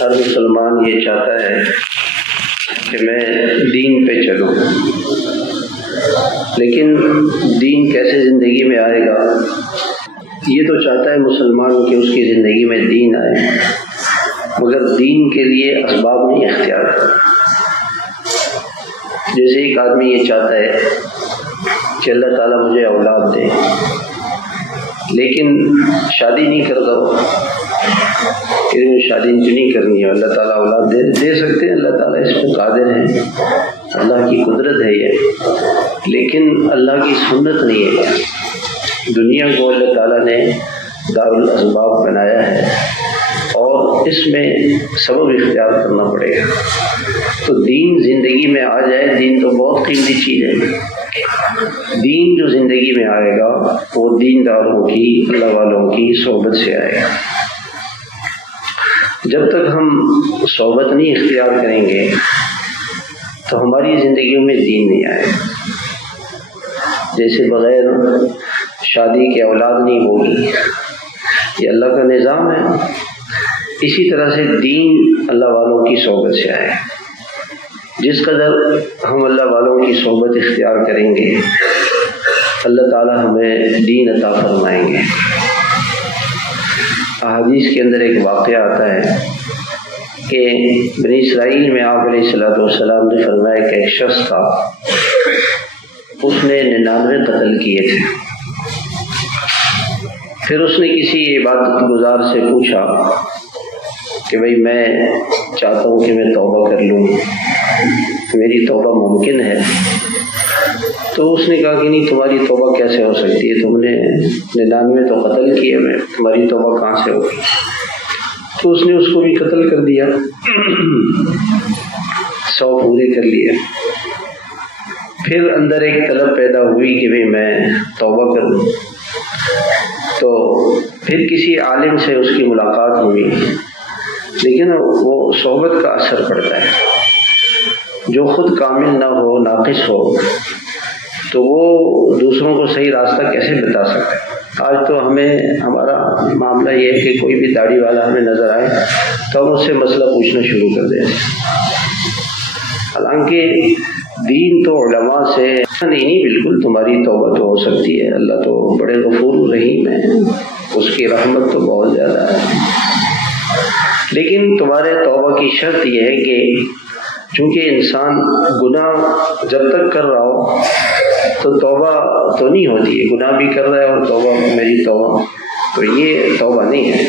ہر مسلمان یہ چاہتا ہے کہ میں دین پہ چلوں، لیکن دین کیسے زندگی میں آئے گا؟ یہ تو چاہتا ہے مسلمان کہ اس کی زندگی میں دین آئے، مگر دین کے لیے اسباب نہیں اختیار کرتا۔ جیسے ایک آدمی یہ چاہتا ہے کہ اللہ تعالیٰ مجھے اولاد دے، لیکن شادی نہیں کرتا ہو کہ شادی نہیں کرنی ہے، اللہ تعالیٰ اولاد دے سکتے ہیں، اللہ تعالیٰ اس پہ قادر ہیں، اللہ کی قدرت ہے یہ، لیکن اللہ کی سنت نہیں ہے۔ دنیا کو اللہ تعالیٰ نے دار الاسباب بنایا ہے اور اس میں سبب اختیار کرنا پڑے گا۔ تو دین زندگی میں آ جائے، دین تو بہت قیمتی چیز ہے۔ دین جو زندگی میں آئے گا وہ دینداروں کی، اللہ والوں کی صحبت سے آئے گا۔ جب تک ہم صحبت نہیں اختیار کریں گے تو ہماری زندگیوں میں دین نہیں آئے گا۔ جیسے بغیر شادی کے اولاد نہیں ہوگی، یہ اللہ کا نظام ہے، اسی طرح سے دین اللہ والوں کی صحبت سے آئے۔ جس قدر ہم اللہ والوں کی صحبت اختیار کریں گے، اللہ تعالی ہمیں دین عطا فرمائیں گے۔ احادیث کے اندر ایک واقعہ آتا ہے کہ بنی اسرائیل میں آپ علیہ السلام نے فرمایا کہ ایک شخص تھا، اس نے 99 قتل کیے تھے۔ پھر اس نے کسی عبادت گزار سے پوچھا کہ بھئی میں چاہتا ہوں کہ میں توبہ کر لوں، میری توبہ ممکن ہے؟ تو اس نے کہا کہ نہیں، تمہاری توبہ کیسے ہو سکتی ہے، تم نے 99 تو قتل کیے ہوئے، تمہاری توبہ کہاں سے ہوگی؟ تو اس نے اس کو بھی قتل کر دیا، 100 پورے کر لیے۔ پھر اندر ایک طلب پیدا ہوئی کہ بھئی میں توبہ کر لوں، تو پھر کسی عالم سے اس کی ملاقات ہوئی، لیکن وہ صحبت کا اثر پڑتا ہے۔ جو خود کامل نہ ہو، ناقص ہو، تو وہ دوسروں کو صحیح راستہ کیسے بتا سکتا ہے؟ آج تو ہمارا معاملہ یہ ہے کہ کوئی بھی داڑھی والا ہمیں نظر آئے تو ہم اس سے مسئلہ پوچھنا شروع کر دیں، حالانکہ دین تو علماء سے نہیں، بالکل تمہاری توبہ تو ہو سکتی ہے، اللہ تو بڑے غفور رحیم ہے، اس کی رحمت تو بہت زیادہ ہے، لیکن تمہارے توبہ کی شرط یہ ہے کہ چونکہ انسان گناہ جب تک کر رہا ہو تو توبہ تو نہیں ہوتی ہے، گناہ بھی کر رہا ہے اور توبہ میری توبہ، تو یہ توبہ نہیں ہے۔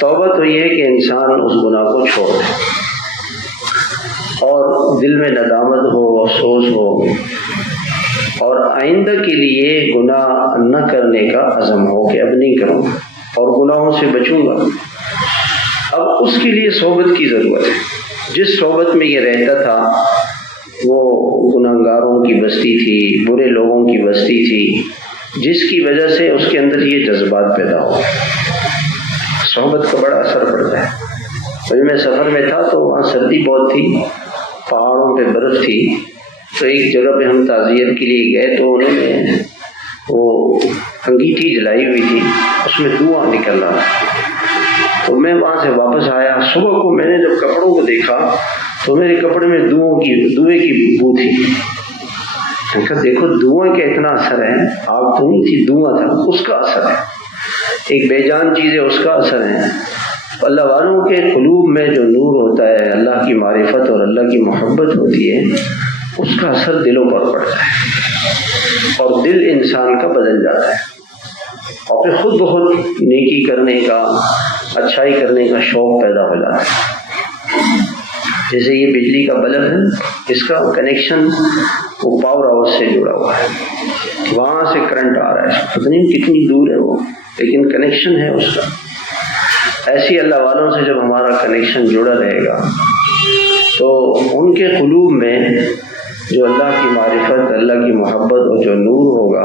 توبہ تو یہ ہے کہ انسان اس گناہ کو چھوڑ دے اور دل میں ندامت ہو، افسوس ہو، اور آئندہ کے لیے گناہ نہ کرنے کا عزم ہو کہ اب نہیں کروں گا اور گناہوں سے بچوں گا۔ اب اس کے لیے صحبت کی ضرورت ہے۔ جس صحبت میں یہ رہتا تھا وہ گناہگاروں کی بستی تھی، برے لوگوں کی بستی تھی، جس کی وجہ سے اس کے اندر یہ جذبات پیدا ہو۔ صحبت کا بڑا اثر پڑتا ہے۔ ابھی میں سفر میں تھا تو وہاں سردی بہت تھی، پہاڑوں پہ برف تھی، تو ایک جگہ پہ ہم تعزیت کے لیے گئے تو انہوں نے وہ انگیٹھی جلائی ہوئی تھی، اس میں دھواں نکل رہا تھا، تو میں وہاں سے واپس آیا۔ صبح کو میں نے جب کپڑوں کو دیکھا تو میرے کپڑے میں دھوئے کی بو تھی۔ میں کہا دیکھو دھواں کا اتنا اثر ہے، آگ تو نہیں تھی، دھواں تھا، اس کا اثر ہے، ایک بے جان چیز ہے، اس کا اثر ہے۔ اللہ والوں کے قلوب میں جو نور ہوتا ہے، اللہ کی معرفت اور اللہ کی محبت ہوتی ہے، اس کا اثر دلوں پر پڑتا ہے اور دل انسان کا بدل جاتا ہے، اور پھر خود بخود نیکی کرنے کا، اچھائی کرنے کا شوق پیدا ہو جاتا ہے۔ جیسے یہ بجلی کا بلب ہے، اس کا کنیکشن وہ پاور ہاؤس سے جڑا ہوا ہے، وہاں سے کرنٹ آ رہا ہے، پتہ نہیں کتنی دور ہے وہ، لیکن کنیکشن ہے اس کا۔ ایسی اللہ والوں سے جب ہمارا کنیکشن جڑا رہے گا تو ان کے قلوب میں جو اللہ کی معرفت، اللہ کی محبت اور جو نور ہوگا،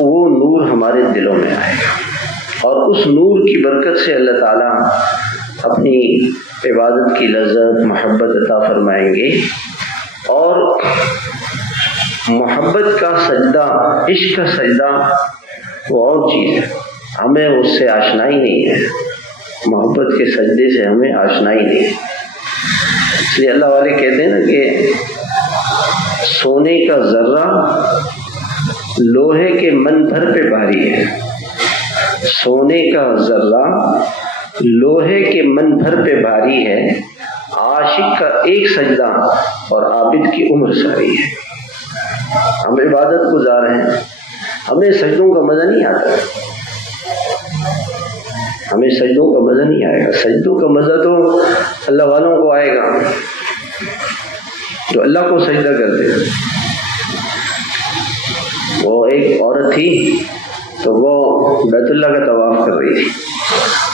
وہ نور ہمارے دلوں میں آئے گا، اور اس نور کی برکت سے اللہ تعالیٰ اپنی عبادت کی لذت، محبت عطا فرمائیں گے۔ اور محبت کا سجدہ، عشق کا سجدہ وہ اور چیز ہے، ہمیں اس سے آشنائی نہیں ہے، محبت کے سجدے سے ہمیں آشنائی نہیں. اس لیے اللہ والے کہتے ہیں نا کہ سونے کا ذرہ لوہے کے من بھر پہ بھاری ہے. سونے کا ذرہ لوہے کے من بھر پہ بھاری ہے. عاشق کا ایک سجدہ اور عابد کی عمر ساری ہے. ہم عبادت گزار ہیں, ہمیں سجدوں کا مزہ نہیں آتا. ہمیں سجدوں کا مزہ نہیں آئے گا. سجدوں کا مزہ تو اللہ والوں کو آئے گا جو اللہ کو سجدہ کرتے ہیں. وہ ایک عورت تھی تو وہ بیت اللہ کا طواف کر رہی تھی.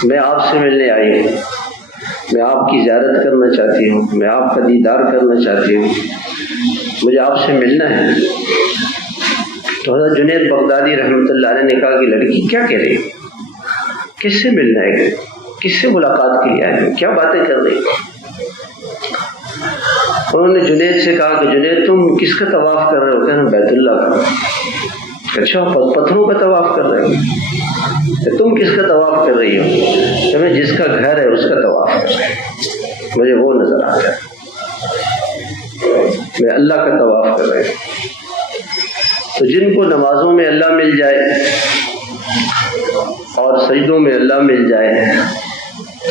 میں آپ سے ملنے آئی ہوں, میں آپ کی زیارت کرنا چاہتی ہوں, میں آپ کا دیدار کرنا چاہتی ہوں, مجھے آپ سے ملنا ہے. تو حضرت جنید بغدادی رحمۃ اللہ علیہ نے کہا کہ لڑکی کیا کہہ رہی, کس سے ملنا ہے, کس سے ملاقات کے لیے آئے, کیا باتیں کر رہی. انہوں نے جنید سے کہا کہ جنید تم کس کا طواف کر رہے ہو؟ کہنا بیت اللہ کا. اچھا پتھروں کا طواف کر رہے ہو؟ تم کس کا طواف کر رہی ہو؟ کہ میں جس کا گھر ہے اس کا طواف کر رہی ہوں, مجھے وہ نظر آتا ہے, میں اللہ کا طواف کر رہی ہوں. تو جن کو نمازوں میں اللہ مل جائے اور سجدوں میں اللہ مل جائے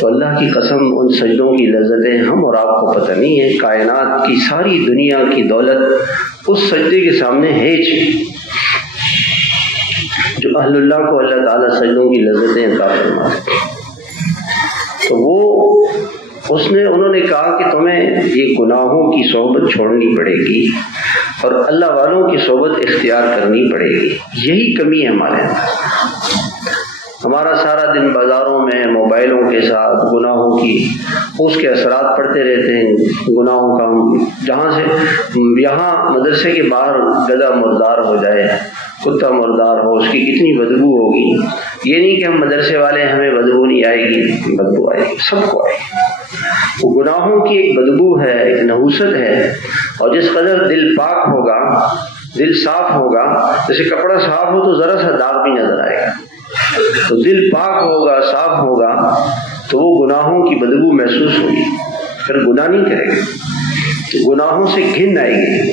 تو اللہ کی قسم ان سجدوں کی لذتیں ہم اور آپ کو پتہ نہیں ہے. کائنات کی ساری دنیا کی دولت اس سجدے کے سامنے ہیچ. جو اہل اللہ کو اللہ تعالیٰ سجدوں کی لذتیں عطا فرماتے. تو انہوں نے کہا کہ تمہیں یہ گناہوں کی صحبت چھوڑنی پڑے گی اور اللہ والوں کی صحبت اختیار کرنی پڑے گی. یہی کمی ہے ہمارے اندر. ہمارا سارا دن بازاروں میں موبائلوں کے ساتھ گناہوں کی اس کے اثرات پڑتے رہتے ہیں. گناہوں کا جہاں سے یہاں مدرسے کے باہر گدھا مردار ہو جائے, کتا مردار ہو, اس کی کتنی بدبو ہوگی. یہ نہیں کہ ہم مدرسے والے ہمیں بدبو نہیں آئے گی, بدبو آئے گی, سب کو آئے گی. وہ گناہوں کی ایک بدبو ہے, ایک نحوست ہے. اور جس قدر دل پاک ہوگا, دل صاف ہوگا, جیسے کپڑا صاف ہو تو ذرا سا داغ بھی نظر آئے گا. تو دل پاک ہوگا, صاف ہوگا تو وہ گناہوں کی بدبو محسوس ہوگی, پھر گناہ نہیں کرے گا. گناہوں سے گھن آئے گی.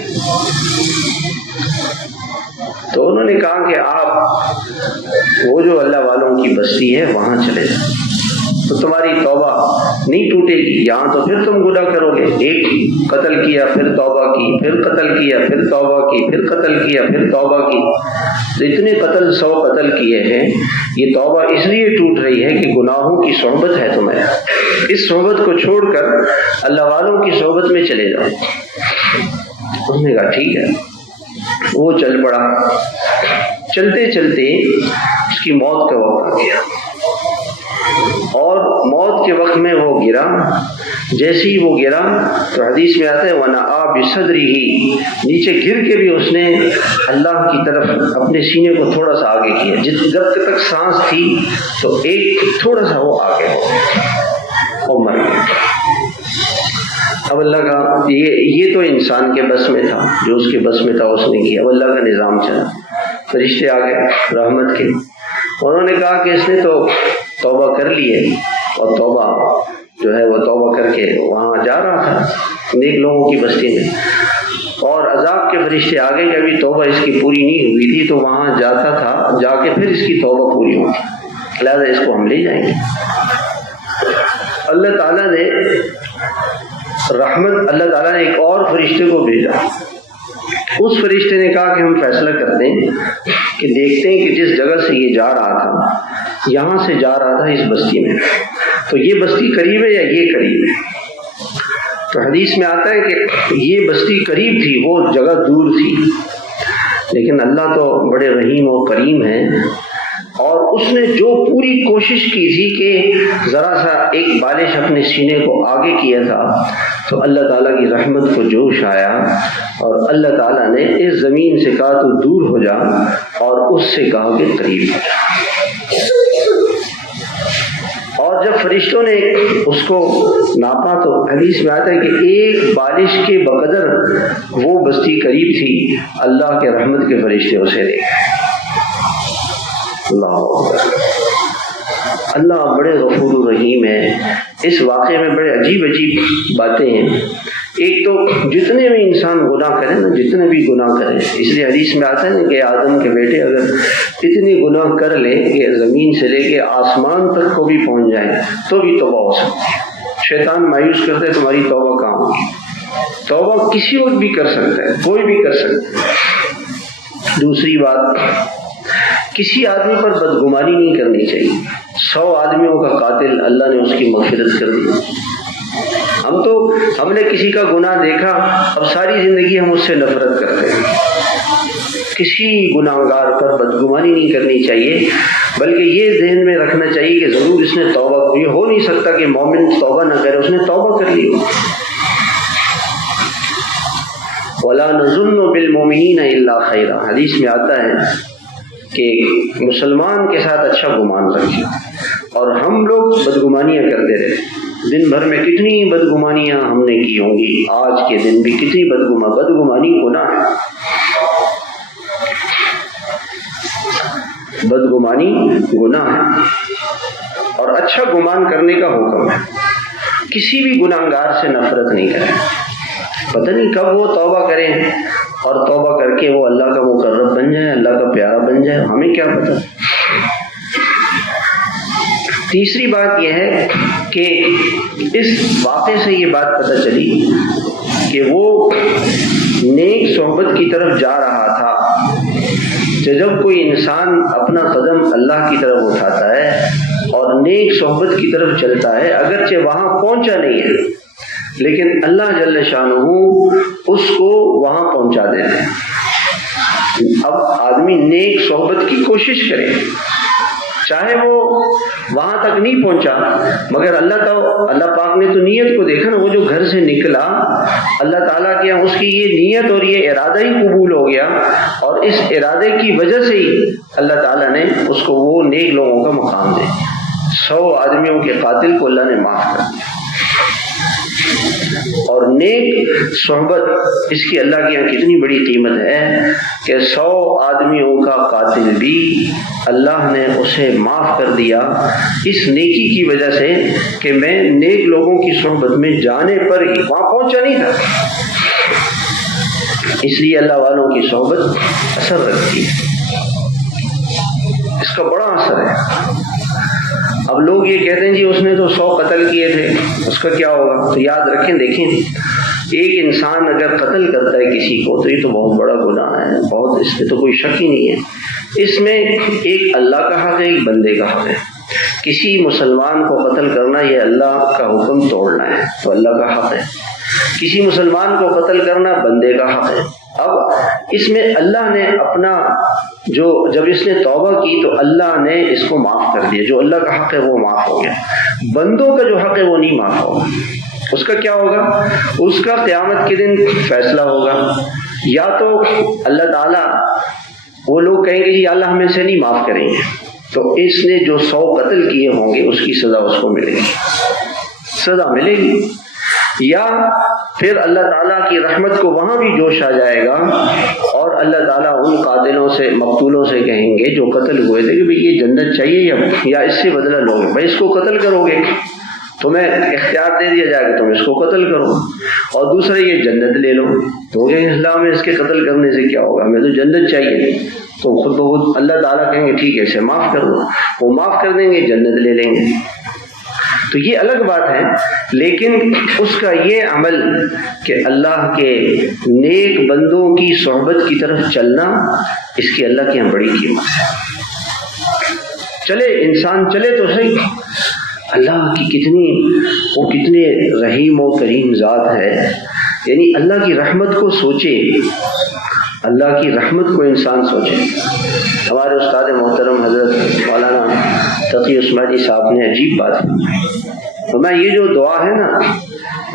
تو انہوں نے کہا کہ آپ وہ جو اللہ والوں کی بستی ہے وہاں چلے جائیں تو تمہاری توبہ نہیں ٹوٹے گی. یہاں تو پھر تم گناہ کرو گے. ایک قتل کیا, پھر توبہ کی, پھر قتل کیا, پھر توبہ کی, پھر قتل کیا, پھر توبہ کی. تو اتنے 100 قتل کیے ہیں. یہ توبہ اس لیے ٹوٹ رہی ہے کہ گناہوں کی صحبت ہے تمہیں. اس صحبت کو چھوڑ کر اللہ والوں کی صحبت میں چلے جاؤ. انہوں نے کہا ٹھیک ہے. وہ چل پڑا. چلتے چلتے اس کی موت کا وقت آ گیا اور موت کے وقت میں وہ گرا. جیسے ہی وہ گرا تو حدیث میں آتا ہے وَنَأَى بِصَدْرِهِ, نیچے گر کے بھی اس نے اللہ کی طرف اپنے سینے کو تھوڑا سا آگے کیا. جب تک سانس تھی تو ایک تھوڑا سا وہ آگے اور مر گیا. اب اللہ کا یہ تو انسان کے بس میں تھا, جو اس کے بس میں تھا اس نے کیا. اب اللہ کا نظام چلا. فرشتے آ گئے رحمت کے, انہوں نے کہا کہ اس نے تو توبہ کر لی ہے اور توبہ جو ہے وہ توبہ کر کے وہاں جا رہا تھا نیک لوگوں کی بستی میں. اور عذاب کے فرشتے آ گئے کہ ابھی توبہ اس کی پوری نہیں ہوئی تھی تو وہاں جاتا تھا, جا کے پھر اس کی توبہ پوری ہوگی, لہٰذا اس کو ہم لے جائیں گے. اللہ تعالیٰ نے اللہ تعالیٰ نے ایک اور فرشتے کو بھیجا. اس فرشتے نے کہا کہ ہم فیصلہ کرتے ہیں کہ دیکھتے ہیں کہ جس جگہ سے یہ جا رہا تھا, یہاں سے جا رہا تھا اس بستی میں, تو یہ بستی قریب ہے یا یہ قریب ہے. تو حدیث میں آتا ہے کہ یہ بستی قریب تھی, وہ جگہ دور تھی. لیکن اللہ تو بڑے رحیم و کریم ہیں اور اس نے جو پوری کوشش کی تھی کہ ذرا سا ایک بالش اپنے سینے کو آگے کیا تھا تو اللہ تعالیٰ کی رحمت کو جوش آیا اور اللہ تعالیٰ نے اس زمین سے کہا تو دور ہو جا اور اس سے کہا کہ قریب ہو جا. اور جب فرشتوں نے اس کو ناپا تو حدیث میں آتا ہے کہ ایک بالش کے بقدر وہ بستی قریب تھی. اللہ کے رحمت کے فرشتے اسے لے گئے. اللہ اللہ بڑے غفور الرحیم ہے۔ اس واقعے میں بڑے عجیب عجیب باتیں ہیں۔ ایک تو جتنے بھی انسان گناہ کرے نا، جتنے بھی گناہ کرے، اس لیے حدیث میں آتا ہے نا کہ آدم کے بیٹے اگر اتنی گناہ کر لیں کہ زمین سے لے کے آسمان تک کو بھی پہنچ جائیں تو بھی توبہ ہو سکتی ہے۔ شیطان مایوس کرتا ہے تمہاری توبہ کہاں ہوگی؟ توبہ کسی اور بھی کر سکتا ہے، کوئی بھی کر سکتا ہے۔ دوسری بات، کسی آدمی پر بدگمانی نہیں کرنی چاہیے۔ 100 آدمیوں کا قاتل اللہ نے اس کی مغفرت کر دی۔ ہم نے کسی کا گناہ دیکھا، اب ساری زندگی ہم اس سے نفرت کرتے ہیں۔ کسی گناہ گار پر بدگمانی نہیں کرنی چاہیے، بلکہ یہ ذہن میں رکھنا چاہیے کہ ضرور اس نے توبہ کی۔ یہ ہو نہیں سکتا کہ مومن توبہ نہ کرے، اس نے توبہ کر لی ہو۔ وَلَا نَظُنُّ بِالْمُؤْمِنِينَ إِلَّا خَيْرًا، حدیث میں آتا ہے کہ مسلمان کے ساتھ اچھا گمان رکھیں، اور ہم لوگ بدگمانیاں کرتے رہے۔ دن بھر میں کتنی بدگمانیاں ہم نے کی ہوں گی، آج کے دن بھی کتنی بدگمانی گناہ ہے، بدگمانی گناہ ہے، اور اچھا گمان کرنے کا حکم ہے۔ کسی بھی گناہ گار سے نفرت نہیں کریں، پتہ نہیں کب وہ توبہ کریں اور توبہ کر کے وہ اللہ کا مقرب بن جائے، اللہ کا پیارا بن جائے، ہمیں کیا پتہ۔ تیسری بات یہ ہے کہ اس واقعے سے یہ بات پتہ چلی کہ وہ نیک صحبت کی طرف جا رہا تھا۔ جب کوئی انسان اپنا قدم اللہ کی طرف اٹھاتا ہے اور نیک صحبت کی طرف چلتا ہے، اگرچہ وہاں پہنچا نہیں ہے لیکن اللہ جل شانہ اس کو وہاں پہنچا دیتے ہیں۔ اب آدمی نیک صحبت کی کوشش کرے، چاہے وہ وہاں تک نہیں پہنچا، مگر اللہ پاک نے تو نیت کو دیکھا نا۔ وہ جو گھر سے نکلا، اللہ تعالیٰ کے اس کی یہ نیت اور یہ ارادہ ہی قبول ہو گیا، اور اس ارادے کی وجہ سے ہی اللہ تعالیٰ نے اس کو وہ نیک لوگوں کا مقام دے۔ 100 آدمیوں کے قاتل کو اللہ نے معاف کر دیا۔ اور نیک صحبت، اس کی اللہ کے یہاں کتنی بڑی قیمت ہے کہ 100 آدمیوں کا قاتل بھی اللہ نے اسے معاف کر دیا اس نیکی کی وجہ سے کہ میں نیک لوگوں کی صحبت میں جانے پر ہی وہاں پہنچا نہیں تھا۔ اس لیے اللہ والوں کی صحبت اثر رکھتی ہے، اس کا بڑا اثر ہے۔ اب لوگ یہ کہتے ہیں جی اس نے تو 100 قتل کیے تھے، اس کا کیا ہوگا؟ تو یاد رکھیں، دیکھیں، ایک انسان اگر قتل کرتا ہے کسی کو تو یہ تو بہت بڑا گناہ ہے، بہت، اس میں تو کوئی شک ہی نہیں ہے۔ اس میں ایک اللہ کا حق ہے، ایک بندے کا حق ہے۔ کسی مسلمان کو قتل کرنا یہ اللہ کا حکم توڑنا ہے، تو اللہ کا حق ہے۔ کسی مسلمان کو قتل کرنا بندے کا حق ہے۔ اب اس میں اللہ نے اپنا جب اس نے توبہ کی تو اللہ نے اس کو معاف کر دیا۔ جو اللہ کا حق ہے وہ معاف ہو گیا، بندوں کا جو حق ہے وہ نہیں معاف ہوگا۔ اس کا کیا ہوگا؟ اس کا قیامت کے دن فیصلہ ہوگا، یا تو اللہ تعالیٰ، وہ لوگ کہیں گے جی اللہ ہمیں سے نہیں معاف کریں گے، تو اس نے جو 100 قتل کیے ہوں گے اس کی سزا اس کو ملے گی، سزا ملے گی، یا پھر اللہ تعالیٰ کی رحمت کو وہاں بھی جوش آ جائے گا، اور اللہ تعالیٰ ان قاتلوں سے، مقتولوں سے کہیں گے جو قتل ہوئے تھے کہ بھئی یہ جنت چاہیے یا اس سے بدلہ لو گے، بھائی اس کو قتل کرو گے، تمہیں اختیار دے دیا جائے گا تم اس کو قتل کرو، اور دوسرا یہ جنت لے لو، تو کہ اسلام میں اس کے قتل کرنے سے کیا ہوگا، ہمیں تو جنت چاہیے۔ تو خود بخود اللہ تعالیٰ کہیں گے ٹھیک ہے اسے معاف کر دو، وہ معاف کر دیں گے، جنت لے لیں گے۔ تو یہ الگ بات ہے، لیکن اس کا یہ عمل کہ اللہ کے نیک بندوں کی صحبت کی طرف چلنا، اس کی اللہ کے یہاں بڑی قیمت ہے۔ چلے انسان چلے تو صحیح، اللہ کی کتنے رحیم و کریم ذات ہے، یعنی اللہ کی رحمت کو سوچے، اللہ کی رحمت کو انسان سوچے۔ ہمارے استاد محترم حضرت مولانا تقی عثمانی صاحب نے عجیب بات فرمایا، یہ جو دعا ہے نا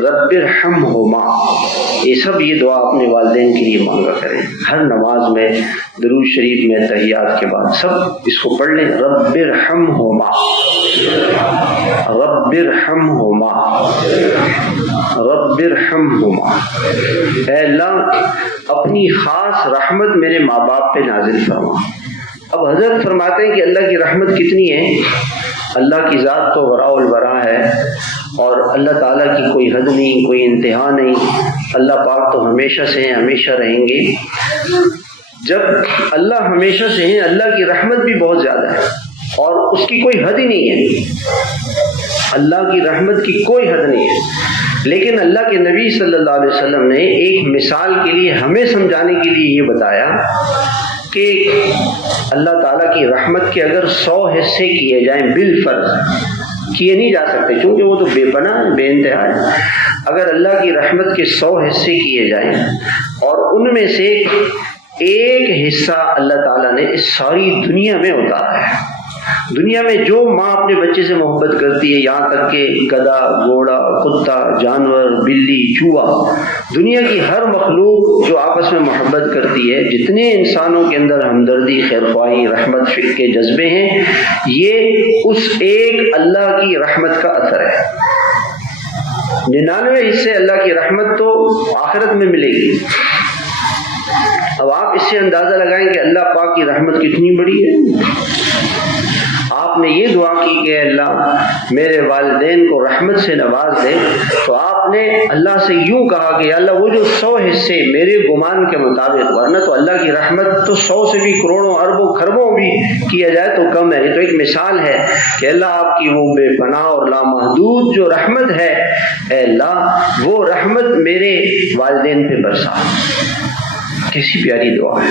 رب ارحمہما، یہ سب یہ دعا اپنے والدین کے لیے مانگا کریں، ہر نماز میں، درود شریف میں، تحیات کے بعد سب اس کو پڑھ لیں، رب ارحمہما، رب ارحمہما، رب ارحمہما، اے اللہ اپنی خاص رحمت میرے ماں باپ پہ نازل فرما، اب حضرت فرماتے ہیں کہ اللہ کی رحمت کتنی ہے. اللہ کی ذات تو وراء الورا ہے اور اللہ تعالیٰ کی کوئی حد نہیں، کوئی انتہا نہیں. اللہ پاک تو ہمیشہ سے ہیں، ہمیشہ رہیں گے. جب اللہ ہمیشہ سے ہیں، اللہ کی رحمت بھی بہت زیادہ ہے اور اس کی کوئی حد ہی نہیں ہے. اللہ کی رحمت کی کوئی حد نہیں ہے. لیکن اللہ کے نبی صلی اللہ علیہ وسلم نے ایک مثال کے لیے ہمیں سمجھانے کے لیے یہ بتایا کہ اللہ تعالیٰ کی رحمت کے اگر 100 حصے کیے جائیں بالفرض، کیے نہیں جا سکتے کیونکہ وہ تو بے پناہ ہے، بے انتہا ہے. اگر اللہ کی رحمت کے 100 حصے کیے جائیں اور ان میں سے ایک حصہ اللہ تعالیٰ نے اس ساری دنیا میں اتارا ہے. دنیا میں جو ماں اپنے بچے سے محبت کرتی ہے، یہاں تک کہ گدھا، گھوڑا، کتا، جانور، بلی، چوہا، دنیا کی ہر مخلوق جو آپس میں محبت کرتی ہے، جتنے انسانوں کے اندر ہمدردی، خیرخواہی، رحمت، فکر کے جذبے ہیں، یہ اس ایک اللہ کی رحمت کا اثر ہے. 99 حصے اللہ کی رحمت تو آخرت میں ملے گی. اب آپ اس سے اندازہ لگائیں کہ اللہ پاک کی رحمت کتنی بڑی ہے. آپ نے یہ دعا کی کہ اللہ میرے والدین کو رحمت سے نواز دے، تو آپ نے اللہ سے یوں کہا کہ اللہ وہ جو 100 حصے میرے گمان کے مطابق، ورنہ تو اللہ کی رحمت تو 100 سے بھی کروڑوں اربوں خربوں بھی کیا جائے تو کم ہے. یہ تو ایک مثال ہے کہ اللہ آپ کی وہ بے پناہ اور لامحدود جو رحمت ہے، اے اللہ وہ رحمت میرے والدین پہ برسا. کیسی پیاری دعا ہے.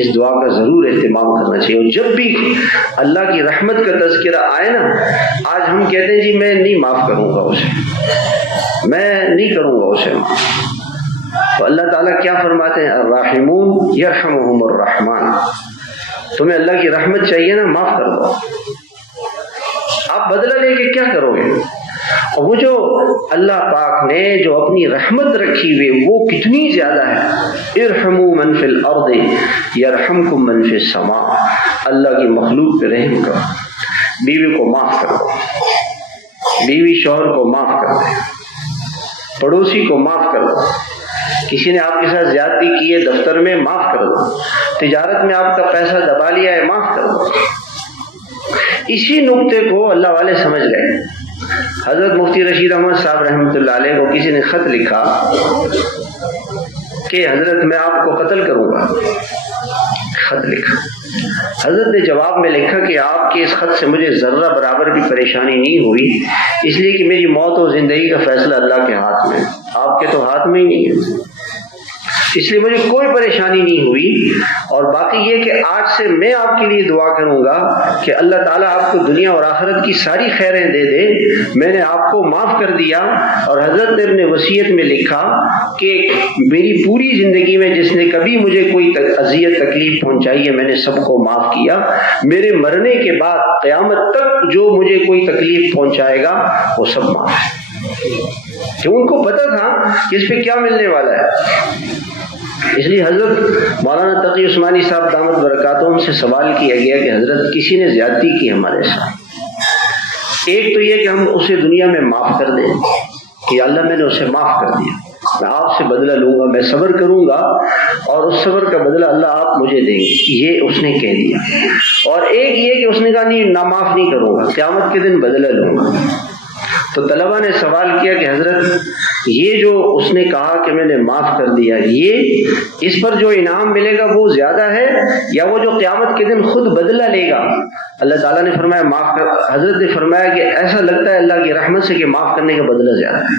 اس دعا کا ضرور اہتمام کرنا چاہیے. اور جب بھی اللہ کی رحمت کا تذکرہ آئے نا، آج ہم کہتے ہیں جی میں نہیں معاف کروں گا اسے، میں نہیں کروں گا اسے معاف. تو اللہ تعالیٰ کیا فرماتے ہیں؟ الراحمون یرحمہم الرحمن. تمہیں اللہ کی رحمت چاہیے نا، معاف کر دو. آپ بدلہ لے کے کیا کرو گے؟ اور وہ جو اللہ پاک نے جو اپنی رحمت رکھی ہوئی وہ کتنی زیادہ ہے. ارحموا من فی الارض یرحمکم من فی السماء. اللہ کی مخلوق پہ رحم کرو. بیوی کو معاف کر دو، بیوی شوہر کو معاف کر دو، پڑوسی کو معاف کر دو. کسی نے آپ کے ساتھ زیادتی کی ہے دفتر میں، معاف کر دو. تجارت میں آپ کا پیسہ دبا لیا ہے، معاف کر دو. اسی نقطے کو اللہ والے سمجھ گئے. حضرت مفتی رشید احمد صاحب رحمۃ اللہ علیہ کو کسی نے خط لکھا کہ حضرت میں آپ کو قتل کروں گا. خط لکھا. حضرت نے جواب میں لکھا کہ آپ کے اس خط سے مجھے ذرہ برابر بھی پریشانی نہیں ہوئی، اس لیے کہ میری موت اور زندگی کا فیصلہ اللہ کے ہاتھ میں، آپ کے تو ہاتھ میں ہی نہیں ہے، اس لیے مجھے کوئی پریشانی نہیں ہوئی. اور باقی یہ کہ آج سے میں آپ کے لیے دعا کروں گا کہ اللہ تعالیٰ آپ کو دنیا اور آخرت کی ساری خیریں دے دے. میں نے آپ کو معاف کر دیا. اور حضرت نے اپنے وصیت میں لکھا کہ میری پوری زندگی میں جس نے کبھی مجھے کوئی اذیت تکلیف پہنچائی ہے میں نے سب کو معاف کیا. میرے مرنے کے بعد قیامت تک جو مجھے کوئی تکلیف پہنچائے گا وہ سب معاف ہے. کہ ان کو پتہ تھا کہ اس پہ کیا ملنے والا ہے. اس لیے حضرت مولانا تقی عثمانی صاحب دامت برکاتہم سے سوال کیا گیا کہ حضرت کسی نے زیادتی کی ہمارے ساتھ، ایک تو یہ کہ ہم اسے دنیا میں معاف کر دیں کہ اللہ میں نے اسے معاف کر دیا، میں آپ سے بدلہ لوں گا، میں صبر کروں گا اور اس صبر کا بدلہ اللہ آپ مجھے دیں گے، یہ اس نے کہہ دیا. اور ایک یہ کہ اس نے کہا نہیں، نہ معاف نہیں کروں گا، قیامت کے دن بدلہ لوں گا. تو طلبہ نے سوال کیا کہ حضرت یہ جو اس نے کہا کہ میں نے معاف کر دیا، یہ اس پر جو انعام ملے گا وہ زیادہ ہے یا وہ جو قیامت کے دن خود بدلہ لے گا؟ اللہ تعالیٰ نے فرمایا معاف کر. حضرت نے فرمایا کہ ایسا لگتا ہے اللہ کی رحمت سے کہ معاف کرنے کا بدلہ زیادہ ہے،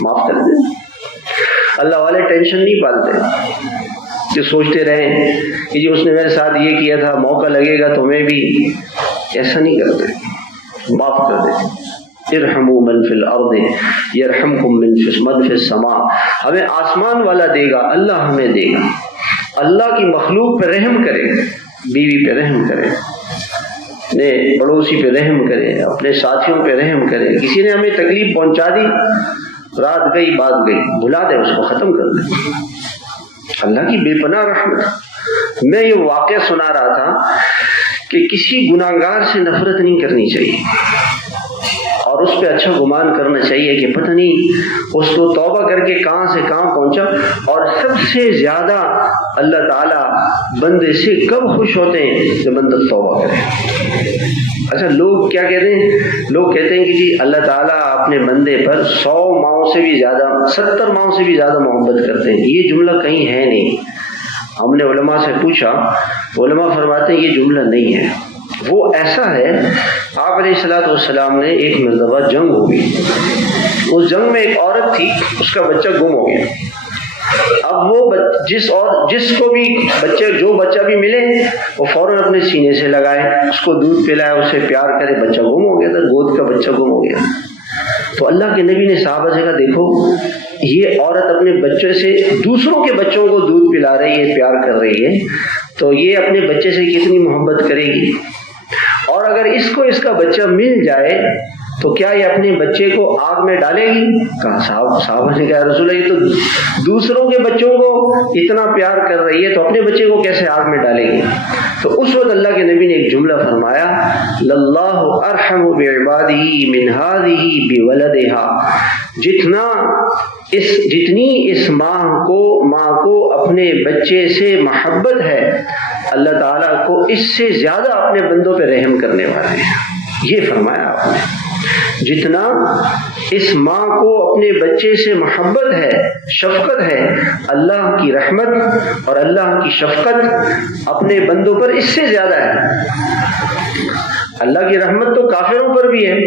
معاف کر دیں. اللہ والے ٹینشن نہیں پالتے کہ سوچتے رہیں کہ جی اس نے میرے ساتھ یہ کیا تھا، موقع لگے گا تو میں بھی. ایسا نہیں کرتے، معاف کر دیں. ارحموا من فی الارض یرحمکم من فی السماء. ہمیں آسمان والا دے گا، اللہ ہمیں دے گا. اللہ کی مخلوق پہ رحم کرے، بیوی پہ رحم کرے، اپنے پڑوسی پہ رحم کرے، اپنے ساتھیوں پہ رحم کرے. کسی نے ہمیں تکلیف پہنچا دی، رات گئی بات گئی، بھلا دے، اس کو ختم کر دے. اللہ کی بے پناہ رحمت. میں یہ واقعہ سنا رہا تھا کہ کسی گناہگار سے نفرت نہیں کرنی چاہیے اور اس پہ اچھا گمان کرنا چاہیے کہ پتہ نہیں اس کو توبہ کر کے کہاں سے کہاں پہنچا. اور سب سے زیادہ اللہ تعالیٰ بندے سے کب خوش ہوتے ہیں؟ جب بندہ توبہ کرے. اچھا لوگ کیا کہتے ہیں؟ لوگ کہتے ہیں کہ جی اللہ تعالیٰ اپنے بندے پر 100 ماؤں سے بھی زیادہ 70 ماؤں سے بھی زیادہ محبت کرتے ہیں. یہ جملہ کہیں ہے نہیں. ہم نے علماء سے پوچھا، علماء فرماتے ہیں یہ جملہ نہیں ہے. وہ ایسا ہے، آپ علیہ الصلوۃ والسلام نے ایک مرتبہ جنگ ہو گئی. اس جنگ میں ایک عورت تھی، اس کا بچہ گم ہو گیا. اب وہ جس کو بھی جو بچہ بھی ملے وہ فوراً اپنے سینے سے لگائے، اس کو دودھ پلائے، اسے پیار کرے. بچہ گم ہو گیا تھا، گود کا بچہ گم ہو گیا. تو اللہ کے نبی نے صحابہ سے کہا دیکھو یہ عورت اپنے بچے سے دوسروں کے بچوں کو دودھ پلا رہی ہے، پیار کر رہی ہے، تو یہ اپنے بچے سے کتنی محبت کرے گی. اور اگر اس کو اس کا بچہ مل جائے تو کیا یہ اپنے بچے کو آگ میں ڈالے گی؟ کہا صحابہ نے کہا رسول اللہ یہ تو دوسروں کے بچوں کو اتنا پیار کر رہی ہے تو اپنے بچے کو کیسے آگ میں ڈالے گی؟ تو اس وقت اللہ کے نبی نے ایک جملہ فرمایا، للہ ارحم بعبادہ من ہذہ بولدہا. جتنی اس ماں کو اپنے بچے سے محبت ہے، اللہ تعالیٰ کو اس سے زیادہ اپنے بندوں پہ رحم کرنے والے ہیں. یہ فرمایا آپ نے، جتنا اس ماں کو اپنے بچے سے محبت ہے، شفقت ہے، اللہ کی رحمت اور اللہ کی شفقت اپنے بندوں پر اس سے زیادہ ہے. اللہ کی رحمت تو کافروں پر بھی ہے.